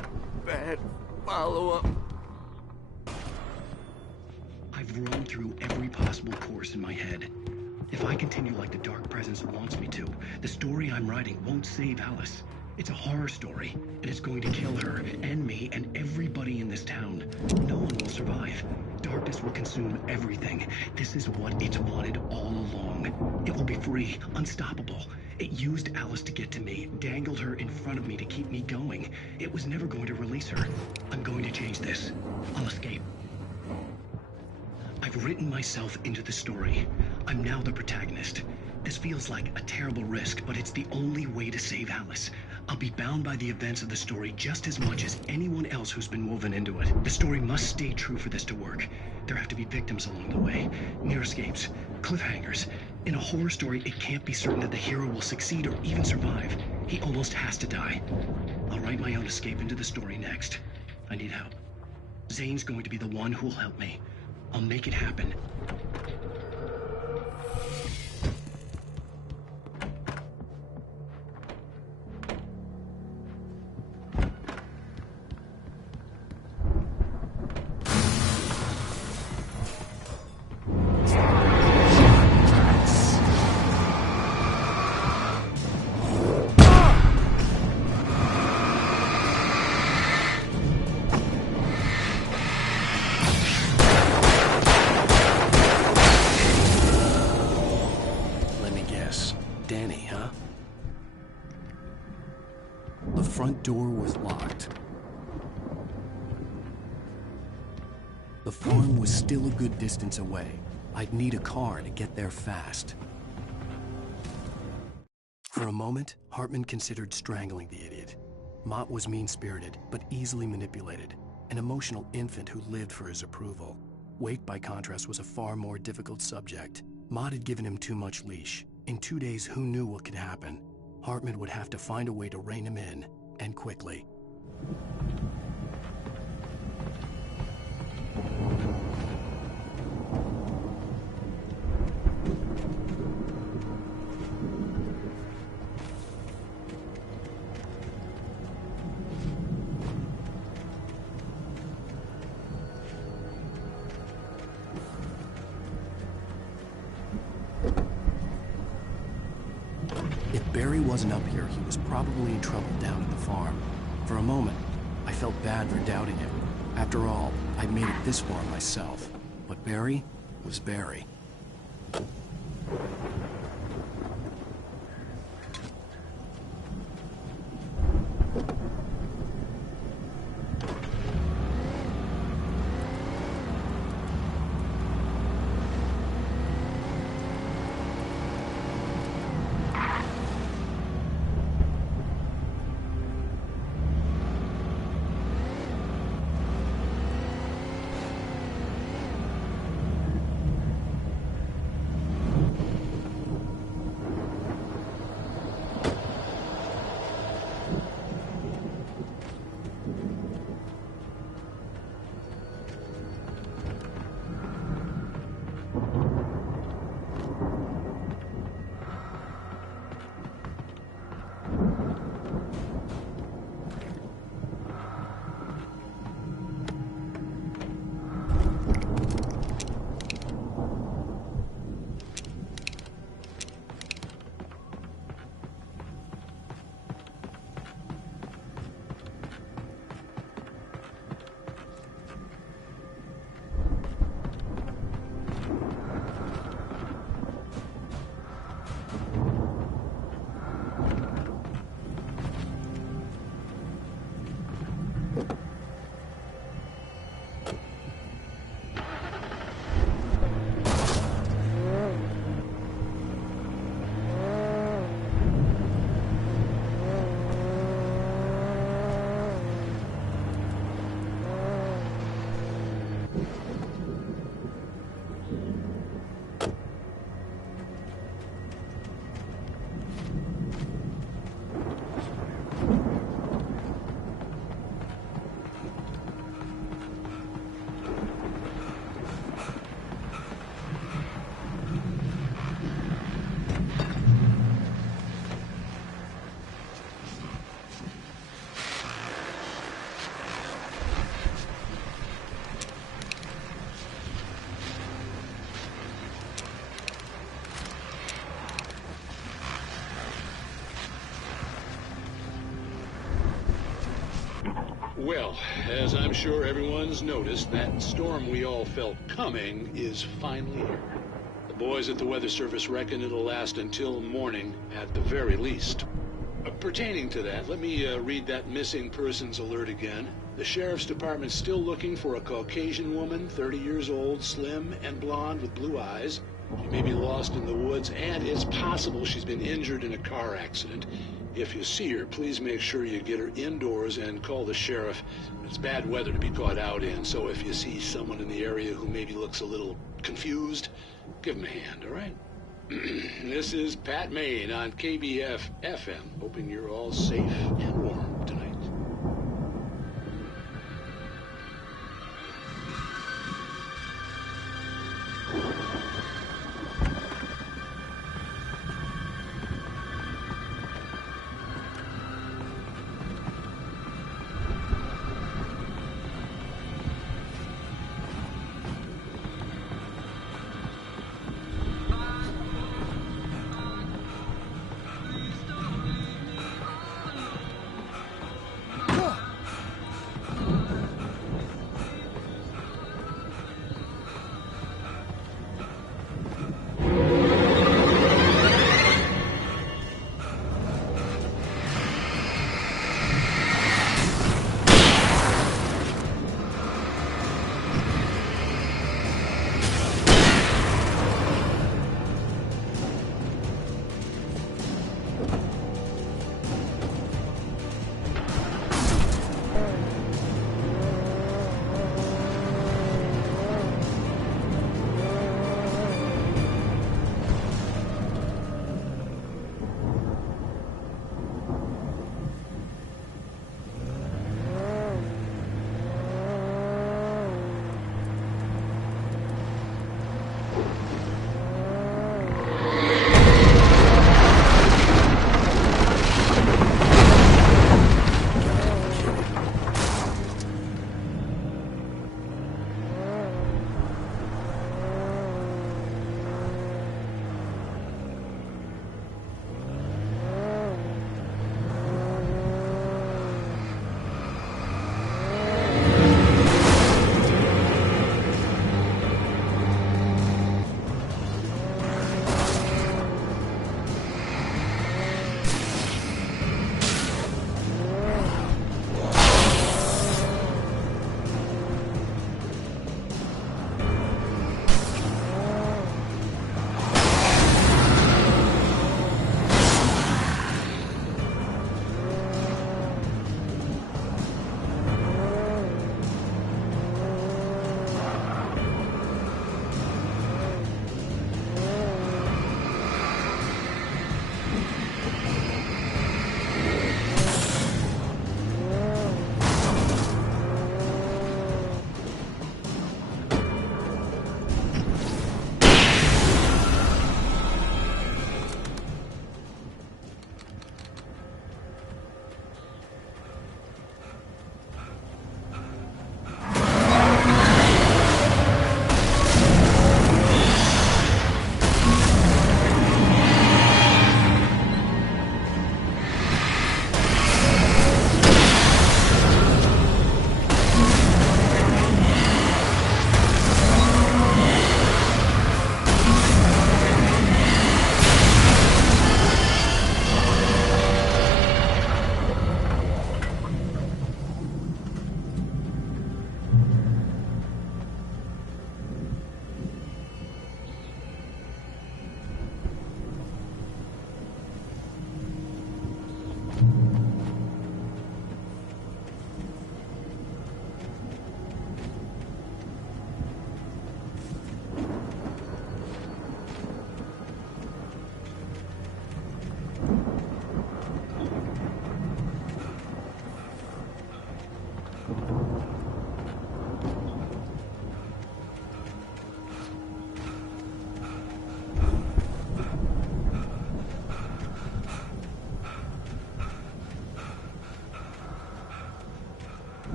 bad follow-up. I've run through every possible course in my head. If I continue like the Dark Presence wants me to, the story I'm writing won't save Alice. It's a horror story, and it's going to kill her, and me, and everybody in this town. No one will survive. Darkness will consume everything. This is what it's wanted all along. It will be free, unstoppable. It used Alice to get to me, dangled her in front of me to keep me going. It was never going to release her. I'm going to change this. I'll escape. I've written myself into the story. I'm now the protagonist. This feels like a terrible risk, but it's the only way to save Alice. I'll be bound by the events of the story just as much as anyone else who's been woven into it. The story must stay true for this to work. There have to be victims along the way, near escapes, cliffhangers. In a horror story, it can't be certain that the hero will succeed or even survive. He almost has to die. I'll write my own escape into the story next. I need help. Zane's going to be the one who'll help me. I'll make it happen. The front door was locked. The farm was still a good distance away. I'd need a car to get there fast. For a moment, Hartman considered strangling the idiot. Mott was mean-spirited, but easily manipulated. An emotional infant who lived for his approval. Wake, by contrast, was a far more difficult subject. Mott had given him too much leash. In 2 days, who knew what could happen? Hartman would have to find a way to rein him in, and quickly. Barry wasn't up here, he was probably in trouble down at the farm. For a moment, I felt bad for doubting him. After all, I'd made it this far myself. But Barry was Barry. Well, as I'm sure everyone's noticed, that storm we all felt coming is finally here. The boys at the Weather Service reckon it'll last until morning at the very least. Pertaining to that, let me read that missing persons alert again. The Sheriff's Department's still looking for a Caucasian woman, 30 years old, slim and blonde with blue eyes. She may be lost in the woods, and it's possible she's been injured in a car accident. If you see her, please make sure you get her indoors and call the sheriff. It's bad weather to be caught out in, so if you see someone in the area who maybe looks a little confused, give them a hand, all right? This is Pat Maine on KBF-FM, hoping you're all safe and warm tonight.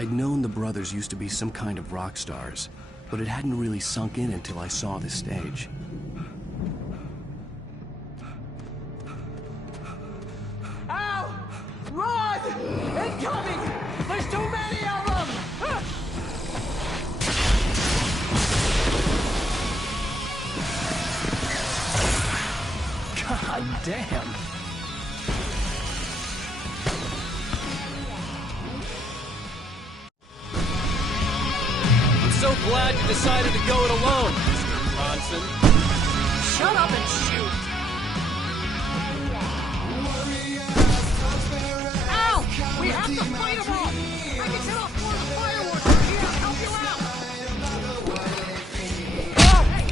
I'd known the brothers used to be some kind of rock stars, but it hadn't really sunk in until I saw this stage. Al! Run! Incoming! There's too many of them! God damn! So glad you decided to go it alone, Mr. Bronson. Shut up and shoot! Al! We have to fight them all! I can set off more of the fireworks! Here, I'll help you out! Oh, hey,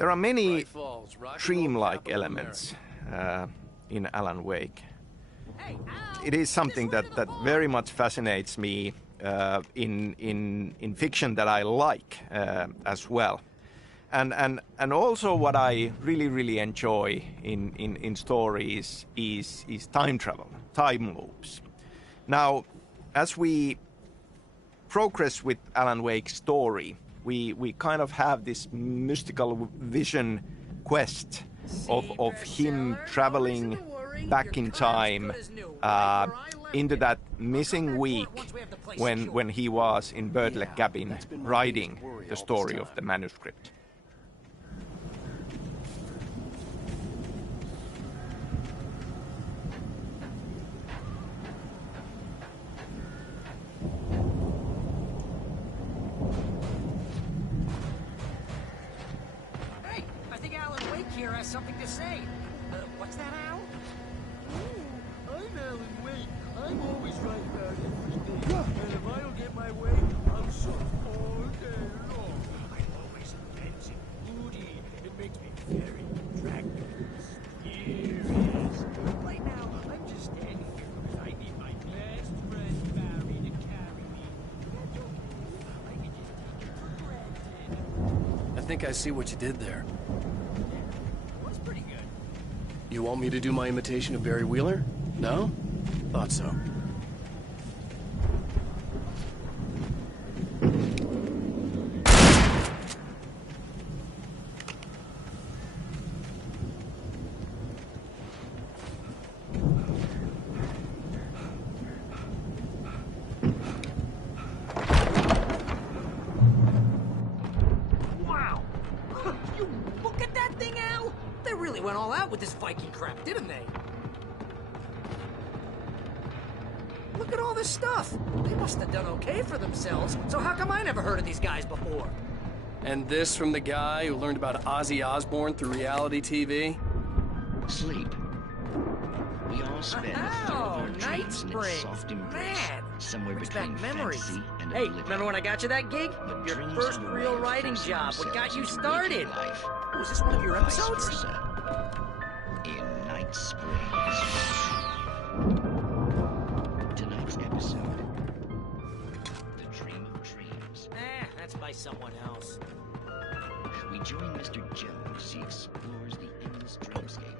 There are many dreamlike elements in Alan Wake. It is something that very much fascinates me in fiction that I like as well. And also what I really enjoy in stories is time travel, time loops. Now, as we progress with Alan Wake's story, we kind of have this mystical vision quest of him traveling back in time into that missing week when he was in Birdlake cabin writing the story of the manuscript. Hey, I think Alan Wake here has something to say. What's that, Al? I'm Alan Wake. I'm always right about everything. And if I don't get my way, I'm shot all day long. I'm always intense and moody. It makes me very attractive and mysterious. Right now, I'm just standing here because I need my best friend Barry to carry me. That's okay. I can just take it for granted. I think I see what you did there. That's pretty good. You want me to do my imitation of Barry Wheeler? No? Thought so. Wow! You look at that thing, Al! They really went all out with this Viking crap, didn't they? Look at all this stuff. They must have done okay for themselves. So how come I never heard of these guys before? And this from the guy who learned about Ozzy Osbourne through reality TV? Sleep. We all spend a third of our dreams in its soft embrace, somewhere between fantasy and Hey, oblivion. remember when I got you that gig? Your dreams first are real ways writing forcing job. What got you ourselves into started? waking life. Was this one of your Vice episodes? versa. In Night Springs. Tonight's episode, The Dream of Dreams. That's by someone else. We join Mr. Jones. He explores the endless dreamscape,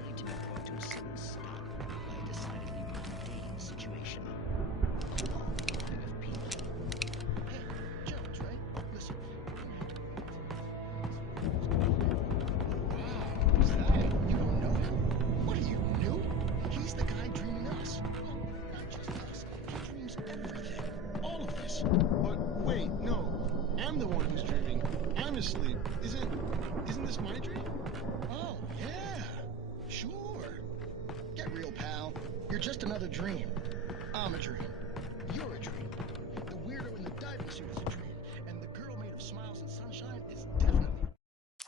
only to be brought to a sudden stop by a decidedly mundane situation. A line of people. Hey, Jones, right? Listen. Wow, is that it? You don't know him? What are you, new? He's the guy dreaming us. Well, not just us. He dreams everything. All of us. But wait, no. I'm the one who's dreaming. I'm asleep. Isn't this my dream? Oh, yeah. Sure. Get real, pal. You're just another dream. I'm a dream. You're a dream. The weirdo in the diving suit is a dream. And the girl made of smiles and sunshine is definitely...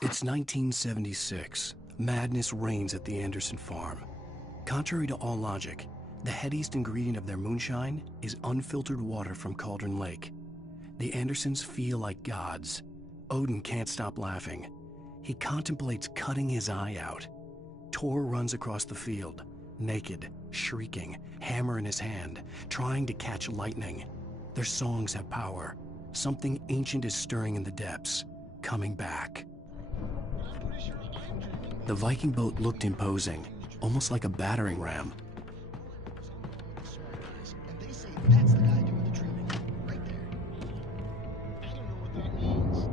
It's 1976. Madness reigns at the Anderson farm. Contrary to all logic, the headiest ingredient of their moonshine is unfiltered water from Cauldron Lake. The Andersons feel like gods. Odin can't stop laughing. He contemplates cutting his eye out. Tor runs across the field, naked, shrieking, hammer in his hand, trying to catch lightning. Their songs have power. Something ancient is stirring in the depths, coming back. The Viking boat looked imposing, almost like a battering ram. And they say that's the guy doing the dreaming. Right there. I don't know what that means.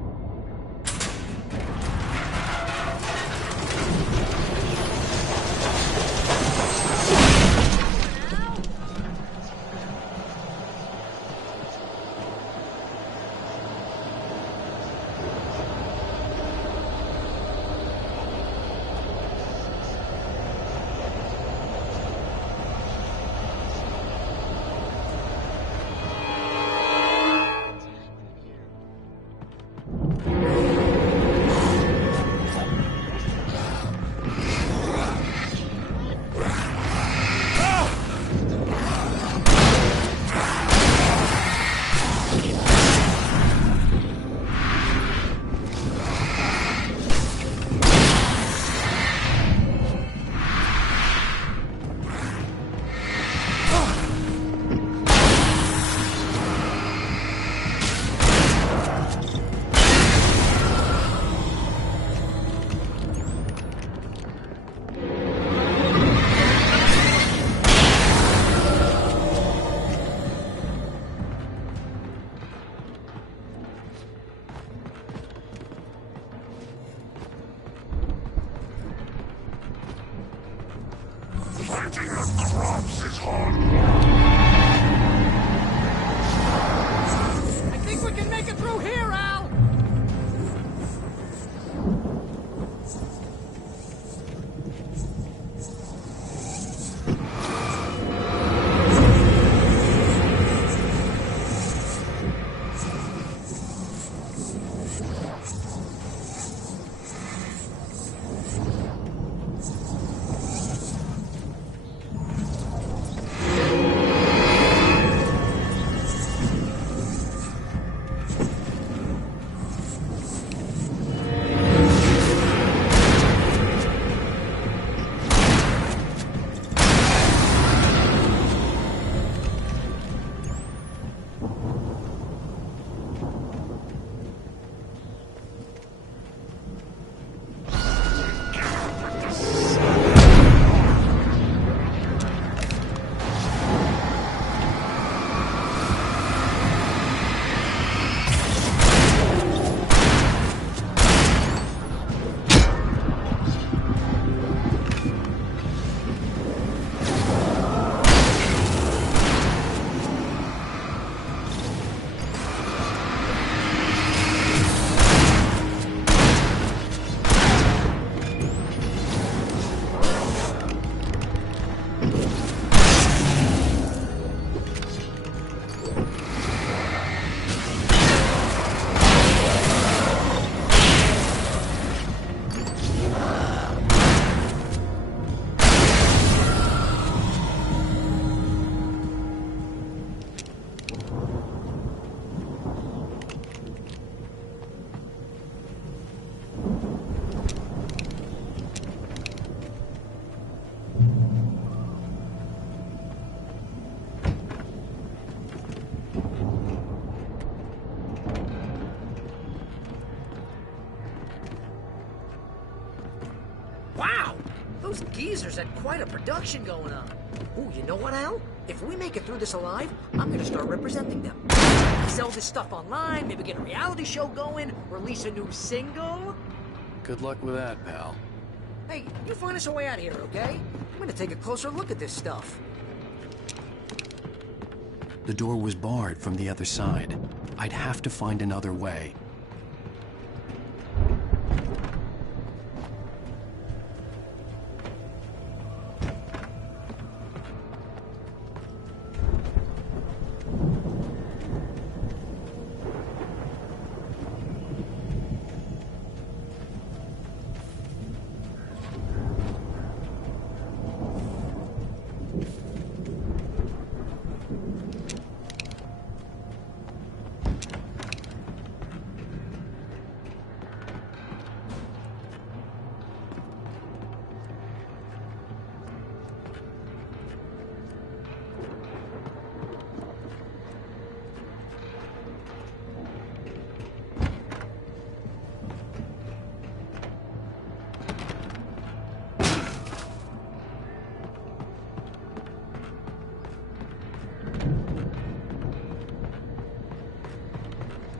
Those geezers had quite a production going on. Ooh, you know what, Al? If we make it through this alive, I'm gonna start representing them. Sell this stuff online, maybe get a reality show going, release a new single. Good luck with that, pal. Hey, you find us a way out of here, okay? I'm gonna take a closer look at this stuff. The door was barred from the other side. I'd have to find another way.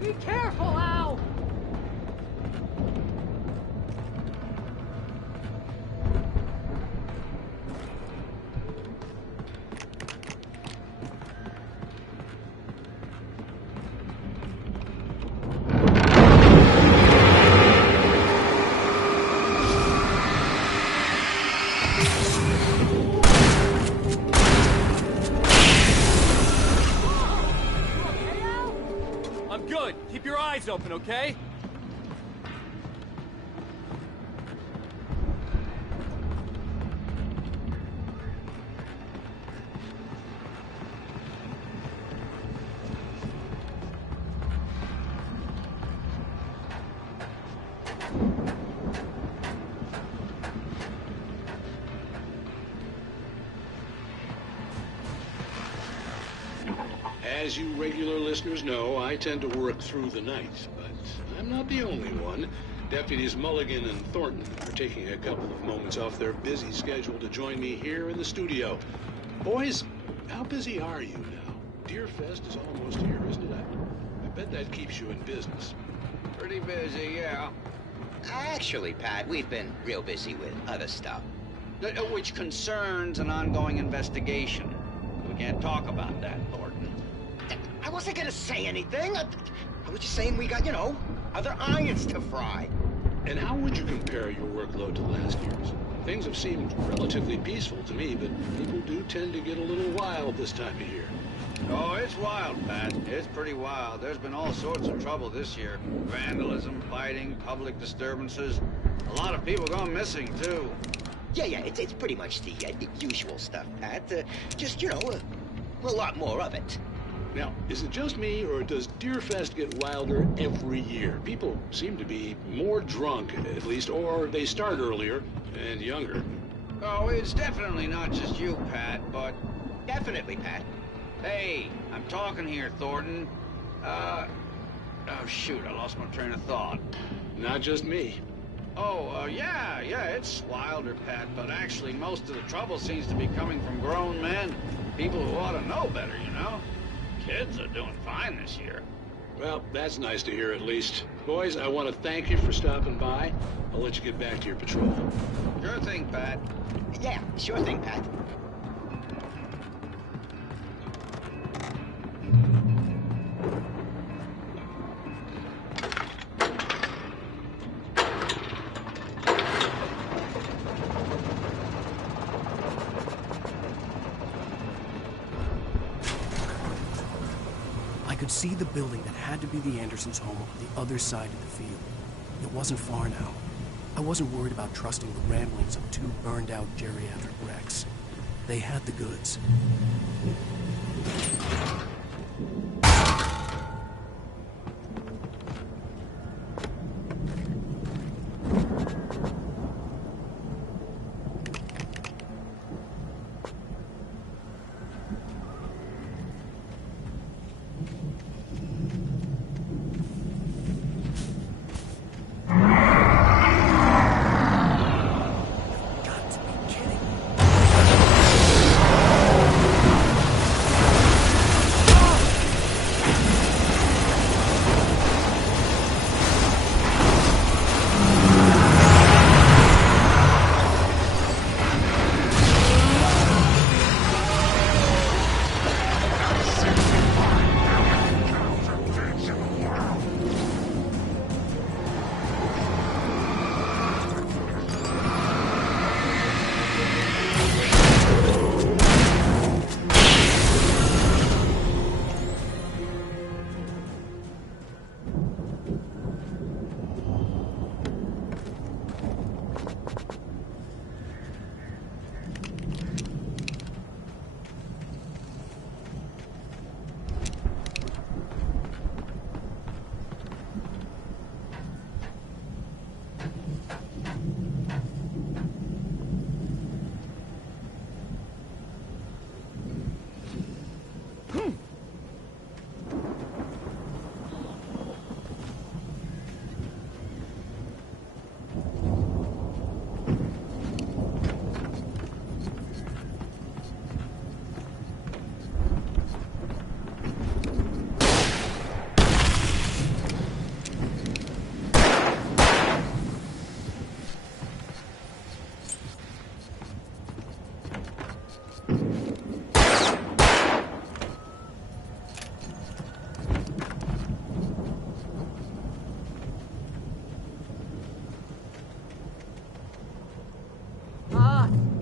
Be careful, Al! I'm good. Keep your eyes open, okay? As you regular listeners know, I tend to work through the night, but I'm not the only one. Deputies Mulligan and Thornton are taking a couple of moments off their busy schedule to join me here in the studio. Boys, how busy are you now? Deerfest is almost here, isn't it? I bet that keeps you in business. Pretty busy, yeah. Actually, Pat, we've been real busy with other stuff, which concerns an ongoing investigation. We can't talk about that, Thornton. I wasn't gonna say anything. I was just saying we got, other irons to fry. And how would you compare your workload to last year's? Things have seemed relatively peaceful to me, but people do tend to get a little wild this time of year. Oh, it's wild, Pat. It's pretty wild. There's been all sorts of trouble this year. Vandalism, fighting, public disturbances. A lot of people gone missing, too. Yeah, it's pretty much the usual stuff, Pat. Just, a lot more of it. Now, is it just me, or does Deerfest get wilder every year? People seem to be more drunk, at least, or they start earlier and younger. Oh, it's definitely not just you, Pat, but... Definitely, Pat. Hey, I'm talking here, Thornton. Oh, shoot, I lost my train of thought. Not just me. Oh, yeah, it's wilder, Pat, but actually most of the trouble seems to be coming from grown men. People who ought to know better, Kids are doing fine this year. Well, that's nice to hear at least. Boys, I want to thank you for stopping by. I'll let you get back to your patrol. Sure thing, Pat. Yeah, sure thing, Pat. I could see the building that had to be the Andersons' home on the other side of the field. It wasn't far now. I wasn't worried about trusting the ramblings of two burned-out geriatric wrecks. They had the goods.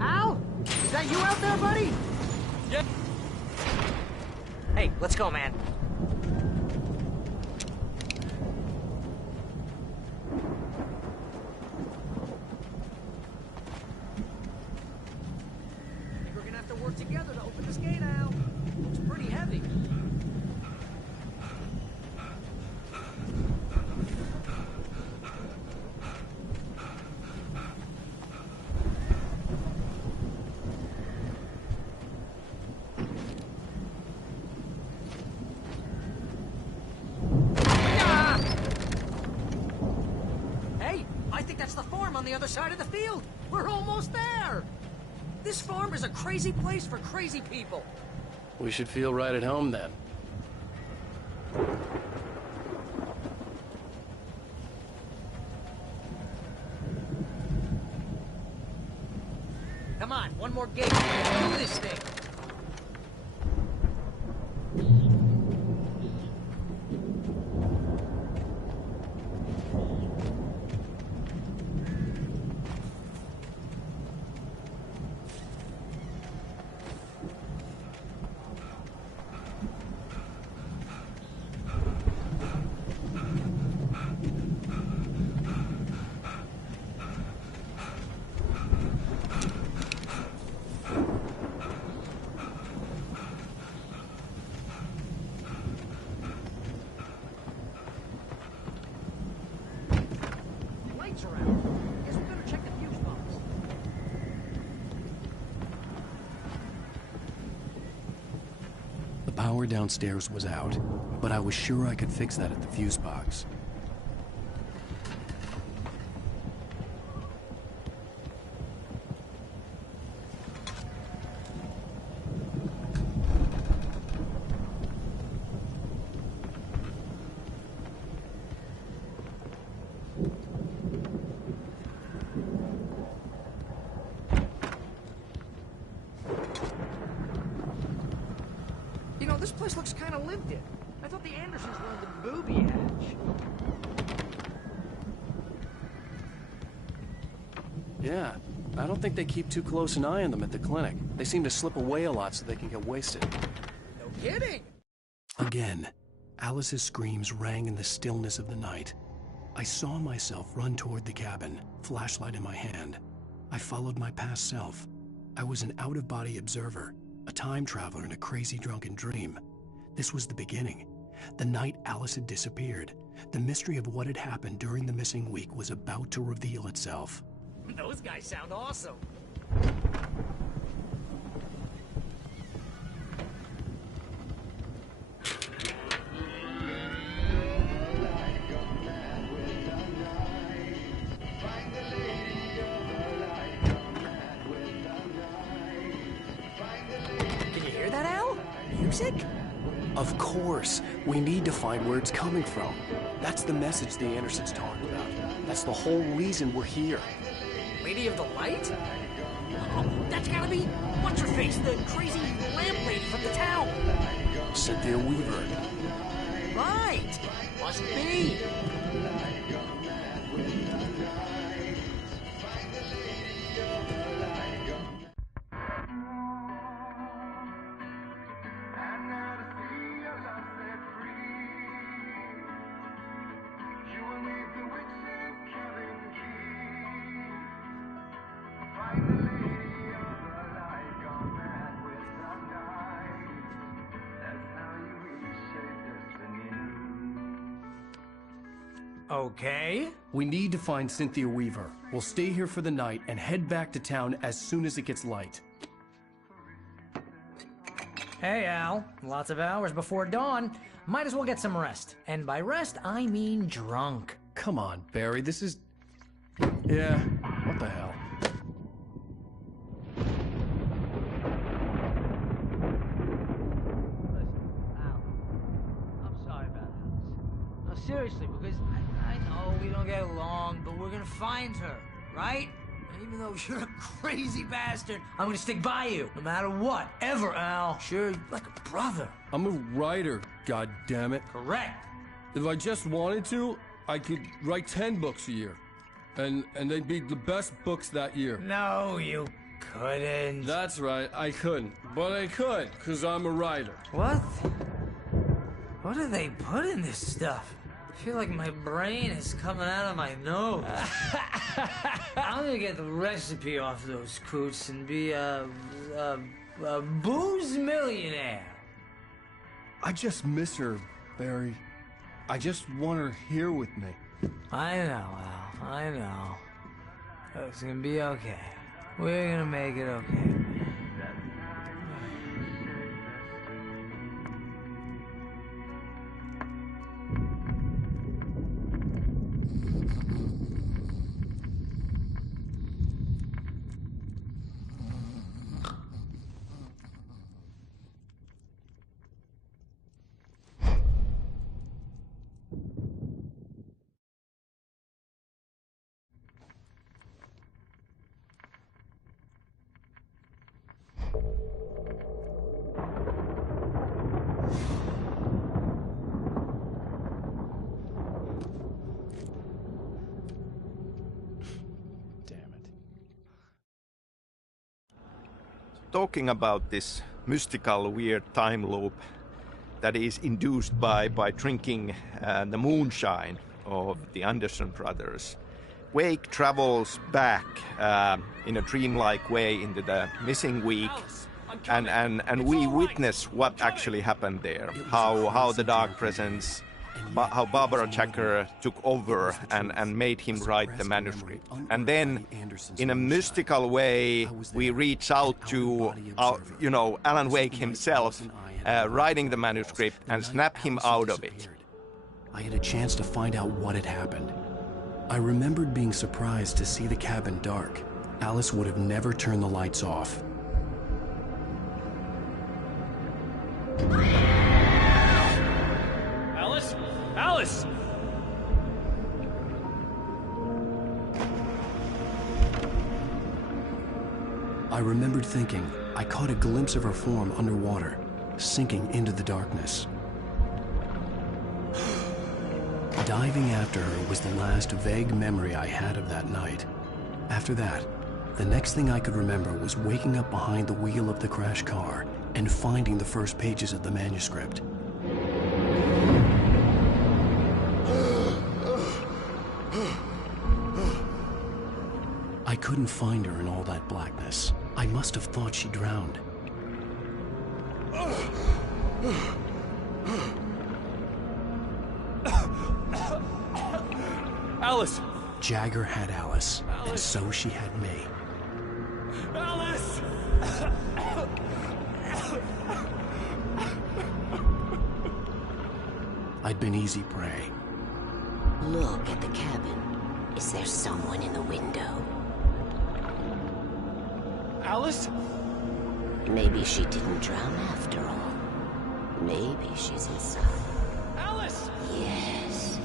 Al? Is that you out there, buddy? Yeah. Hey, let's go, man. We're gonna have to work together to open this gate, Al. It's pretty heavy. On the other side of the field. We're almost there. This farm is a crazy place for crazy people. We should feel right at home then. Come on, one more gate. Do this thing. Around. Guess we better check the fuse box. The power downstairs was out, but I was sure I could fix that at the fuse box. You know, this place looks kind of lived in. I thought the Andersons were on the booby edge. Yeah, I don't think they keep too close an eye on them at the clinic. They seem to slip away a lot so they can get wasted. No kidding! Again, Alice's screams rang in the stillness of the night. I saw myself run toward the cabin, flashlight in my hand. I followed my past self. I was an out-of-body observer, a time traveler in a crazy drunken dream. This was the beginning. The night Alice had disappeared. The mystery of what had happened during the missing week was about to reveal itself. Those guys sound awesome. Can you hear that, Al? Music? Of course. We need to find where it's coming from. That's the message the Andersons talked about. That's the whole reason we're here. Lady of the Light? Oh, that's gotta be what's-her-face, the crazy lamp lady from the town. Cynthia Weaver. Right! Must be. Okay. We need to find Cynthia Weaver. We'll stay here for the night and head back to town as soon as it gets light. Hey, Al. Lots of hours before dawn. Might as well get some rest. And by rest, I mean drunk. Come on, Barry, this is... Yeah, what the hell? Seriously, because I know we don't get along, but we're gonna find her, right? And even though you're a crazy bastard, I'm gonna stick by you, no matter what, ever, Al. Sure, like a brother. I'm a writer, goddammit. Correct. If I just wanted to, I could write 10 books a year. And they'd be the best books that year. No, you couldn't. That's right, I couldn't. But I could, because I'm a writer. What? What do they put in this stuff? I feel like my brain is coming out of my nose. I'm gonna get the recipe off those coots and be a booze millionaire. I just miss her, Barry. I just want her here with me. I know, Al. I know. It's gonna be okay. We're gonna make it okay. Talking about this mystical, weird time loop that is induced by drinking the moonshine of the Anderson brothers, Wake travels back in a dreamlike way into the missing week, and we witness what actually happened there, how the dark presence, how Barbara Checker took over and made him write the manuscript. And then, in a mystical way, we reach out to, Alan Wake himself, writing the manuscript and snap him out of it. I had a chance to find out what had happened. I remembered being surprised to see the cabin dark. Alice would have never turned the lights off. Alice? Alice! I remembered thinking I caught a glimpse of her form underwater, sinking into the darkness. Diving after her was the last vague memory I had of that night. After that, the next thing I could remember was waking up behind the wheel of the crash car and finding the first pages of the manuscript. I couldn't find her in all that blackness. I must have thought she drowned. Alice! Jagger had Alice, and so she had me. Alice! I'd been easy prey. Look at the cabin. Is there someone in the window? Alice? Maybe she didn't drown after all. Maybe she's inside. Alice! Yes.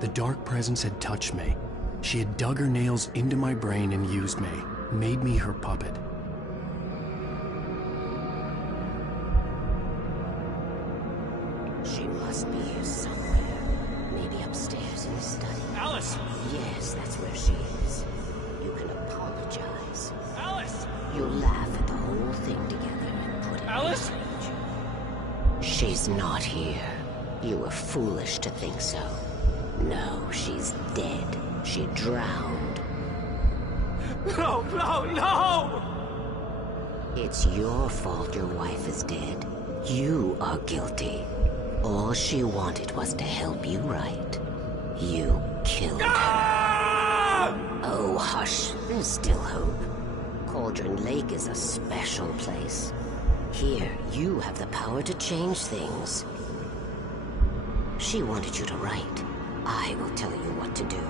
The dark presence had touched me. She had dug her nails into my brain and used me, made me her puppet. She must be here somewhere. Maybe upstairs in the study. Alice! Yes, that's where she is. You can apologize. Alice! You'll laugh at the whole thing together and put it Alice? behind you. She's not here. You were foolish to think so. No, she's dead. She drowned. No, no, no! It's your fault your wife is dead. You are guilty. All she wanted was to help you right. You killed her. Oh, hush. There's still hope. Cauldron Lake is a special place. Here, you have the power to change things. She wanted you to write. I will tell you what to do.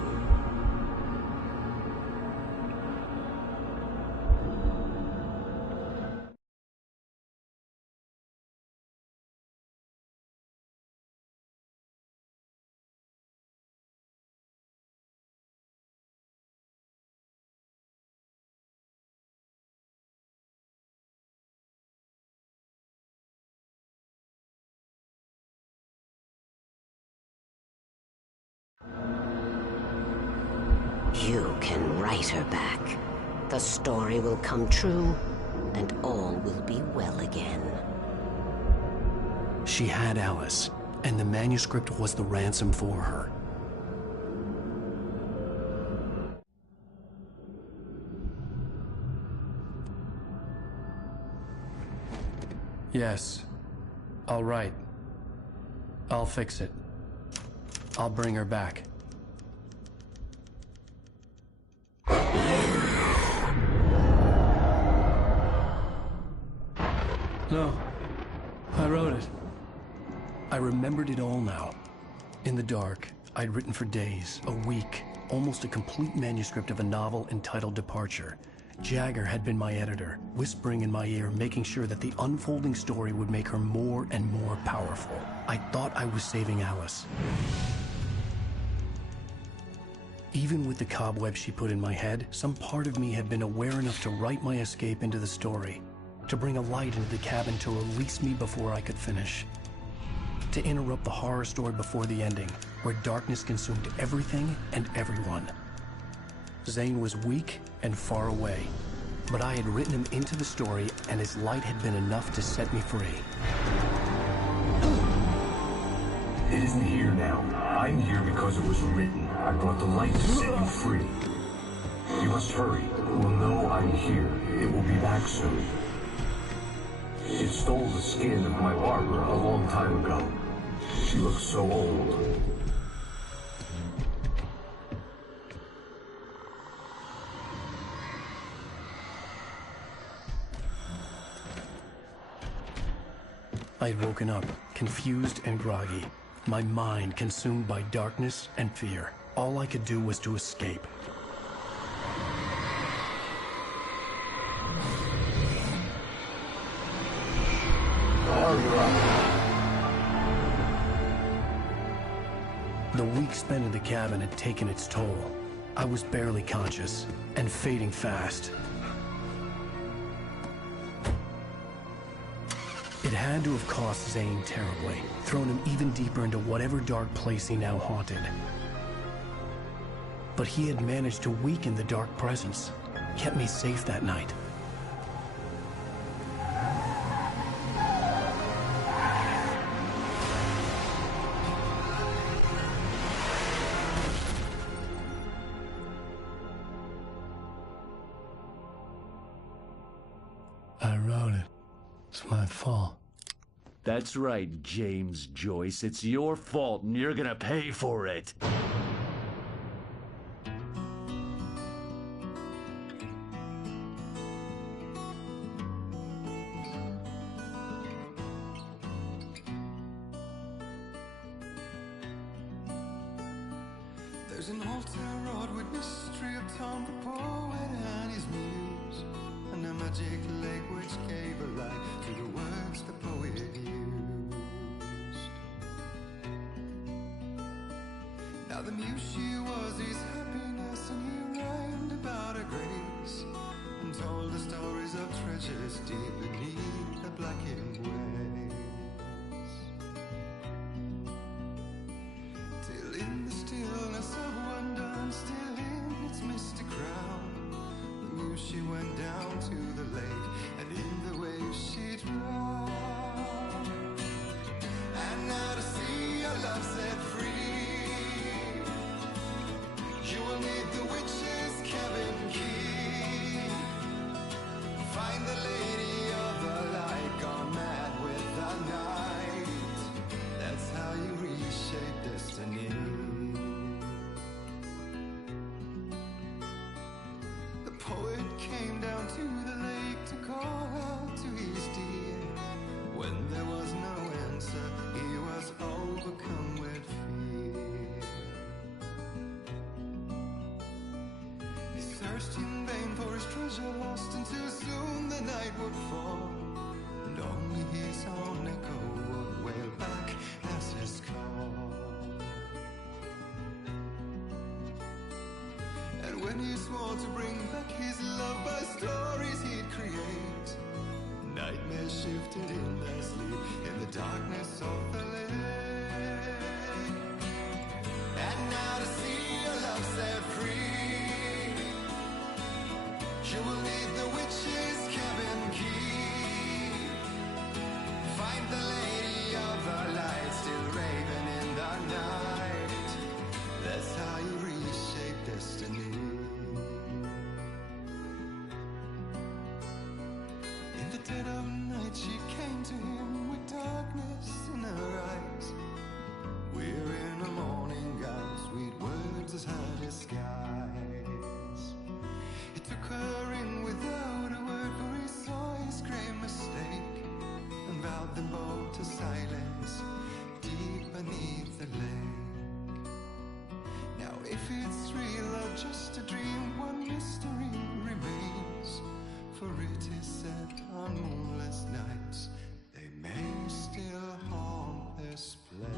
You can write her back. The story will come true, and all will be well again. She had Alice, and the manuscript was the ransom for her. Yes. All right. I'll fix it. I'll bring her back. No. I wrote it. I remembered it all now. In the dark, I'd written for days, a week, almost a complete manuscript of a novel entitled Departure. Jagger had been my editor, whispering in my ear, making sure that the unfolding story would make her more and more powerful. I thought I was saving Alice. Even with the cobweb she put in my head, some part of me had been aware enough to write my escape into the story, to bring a light into the cabin to release me before I could finish, to interrupt the horror story before the ending, where darkness consumed everything and everyone. Zane was weak and far away, but I had written him into the story, and his light had been enough to set me free. It isn't here now. I'm here because it was written. I brought the light to set you free. You must hurry. It will know I'm here. It will be back soon. It stole the skin of my Barbara a long time ago. She looks so old. I'd woken up, confused and groggy, my mind consumed by darkness and fear. All I could do was to escape. The week spent in the cabin had taken its toll. I was barely conscious, and fading fast. It had to have cost Zane terribly, thrown him even deeper into whatever dark place he now haunted. But he had managed to weaken the dark presence, kept me safe that night. I wrote it. It's my fault. That's right, James Joyce. It's your fault, and you're gonna pay for it. There's an old town road with mystery of Tom the poet and his muse, and a magic lake which gave a light to the words the poet used. Now the muse she was his happiness, and he rhymed about her grace, and told the stories of treasures deep beneath the blackened waves. Till in the stillness of wonder, and still in its misty crown, the muse she went down to the lake, and in the waves she drowned. And now to see your love set free, you will need the witch's cabin key. Find the lady of the light, gone mad with the night. That's how you reshape destiny. The poet came down to lost until soon the night would fall, and only his own echo would wail back as his call. And when he swore to bring back his love by stories he'd create, nightmares shifted in their sleep in the darkness of the lake. And now to see your love set free, you will need the witch's cabin key. Find the lady of the light still raving in the night. That's how you reshape destiny. In the dead of night she came to him with darkness in her eyes. We're in a morning gown, sweet words as hard as skies. He took her in without a word, for he saw his grave mistake, and vowed them both to silence deep beneath the lake. Now if it's real or just a dream, one mystery remains, for it is said on moonless nights they may still haunt this place.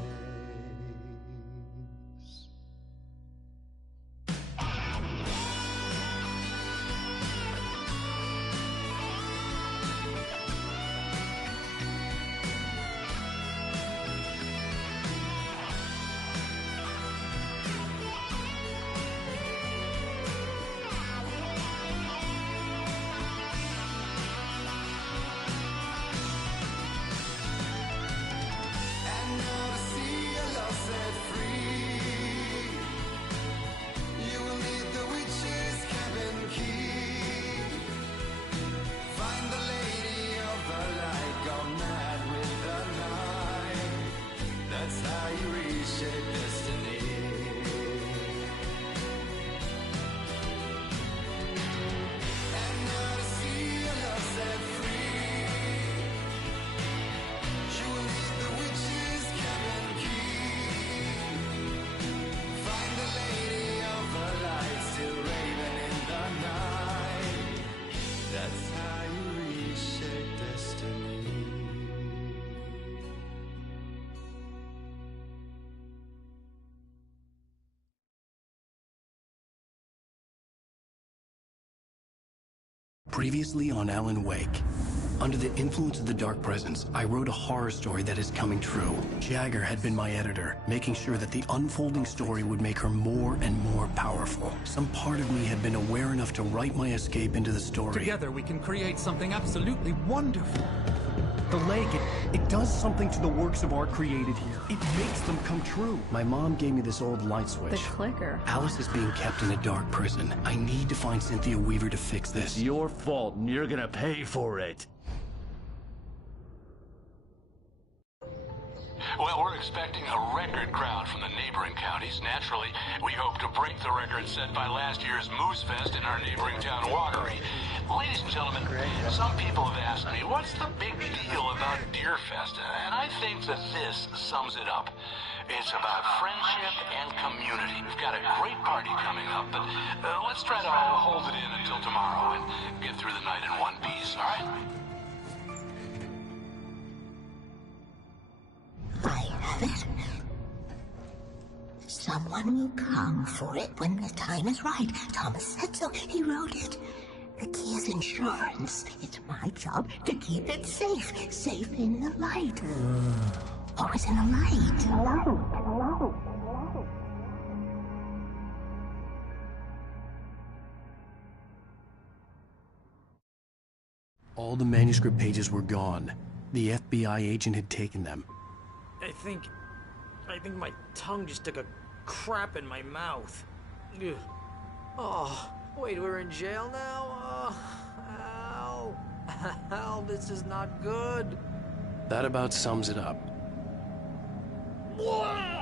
Previously on Alan Wake. Under the influence of the dark presence, I wrote a horror story that is coming true. Jagger had been my editor, making sure that the unfolding story would make her more and more powerful. Some part of me had been aware enough to write my escape into the story. Together we can create something absolutely wonderful. The lake, it does something to the works of art created here. It makes them come true. My mom gave me this old light switch. The clicker. Alice is being kept in a dark prison. I need to find Cynthia Weaver to fix this. It's your fault, and you're gonna pay for it. Well, we're expecting a record crowd from the neighboring counties. Naturally, we hope to break the record set by last year's Moose Fest in our neighboring town, Watery. Ladies and gentlemen, some people have asked me, what's the big deal about Deer Fest? And I think that this sums it up. It's about friendship and community. We've got a great party coming up, but let's try to hold it in until tomorrow and get through the night in one piece, all right? I have it. Someone will come for it when the time is right. Thomas said so. He wrote it. The key is insurance. It's my job to keep it safe. Safe in the light. Always in the light. All the manuscript pages were gone. The FBI agent had taken them. I think my tongue just took a crap in my mouth. Ugh. Oh, wait, we're in jail now? Ow. Ow, this is not good. That about sums it up. Whoa!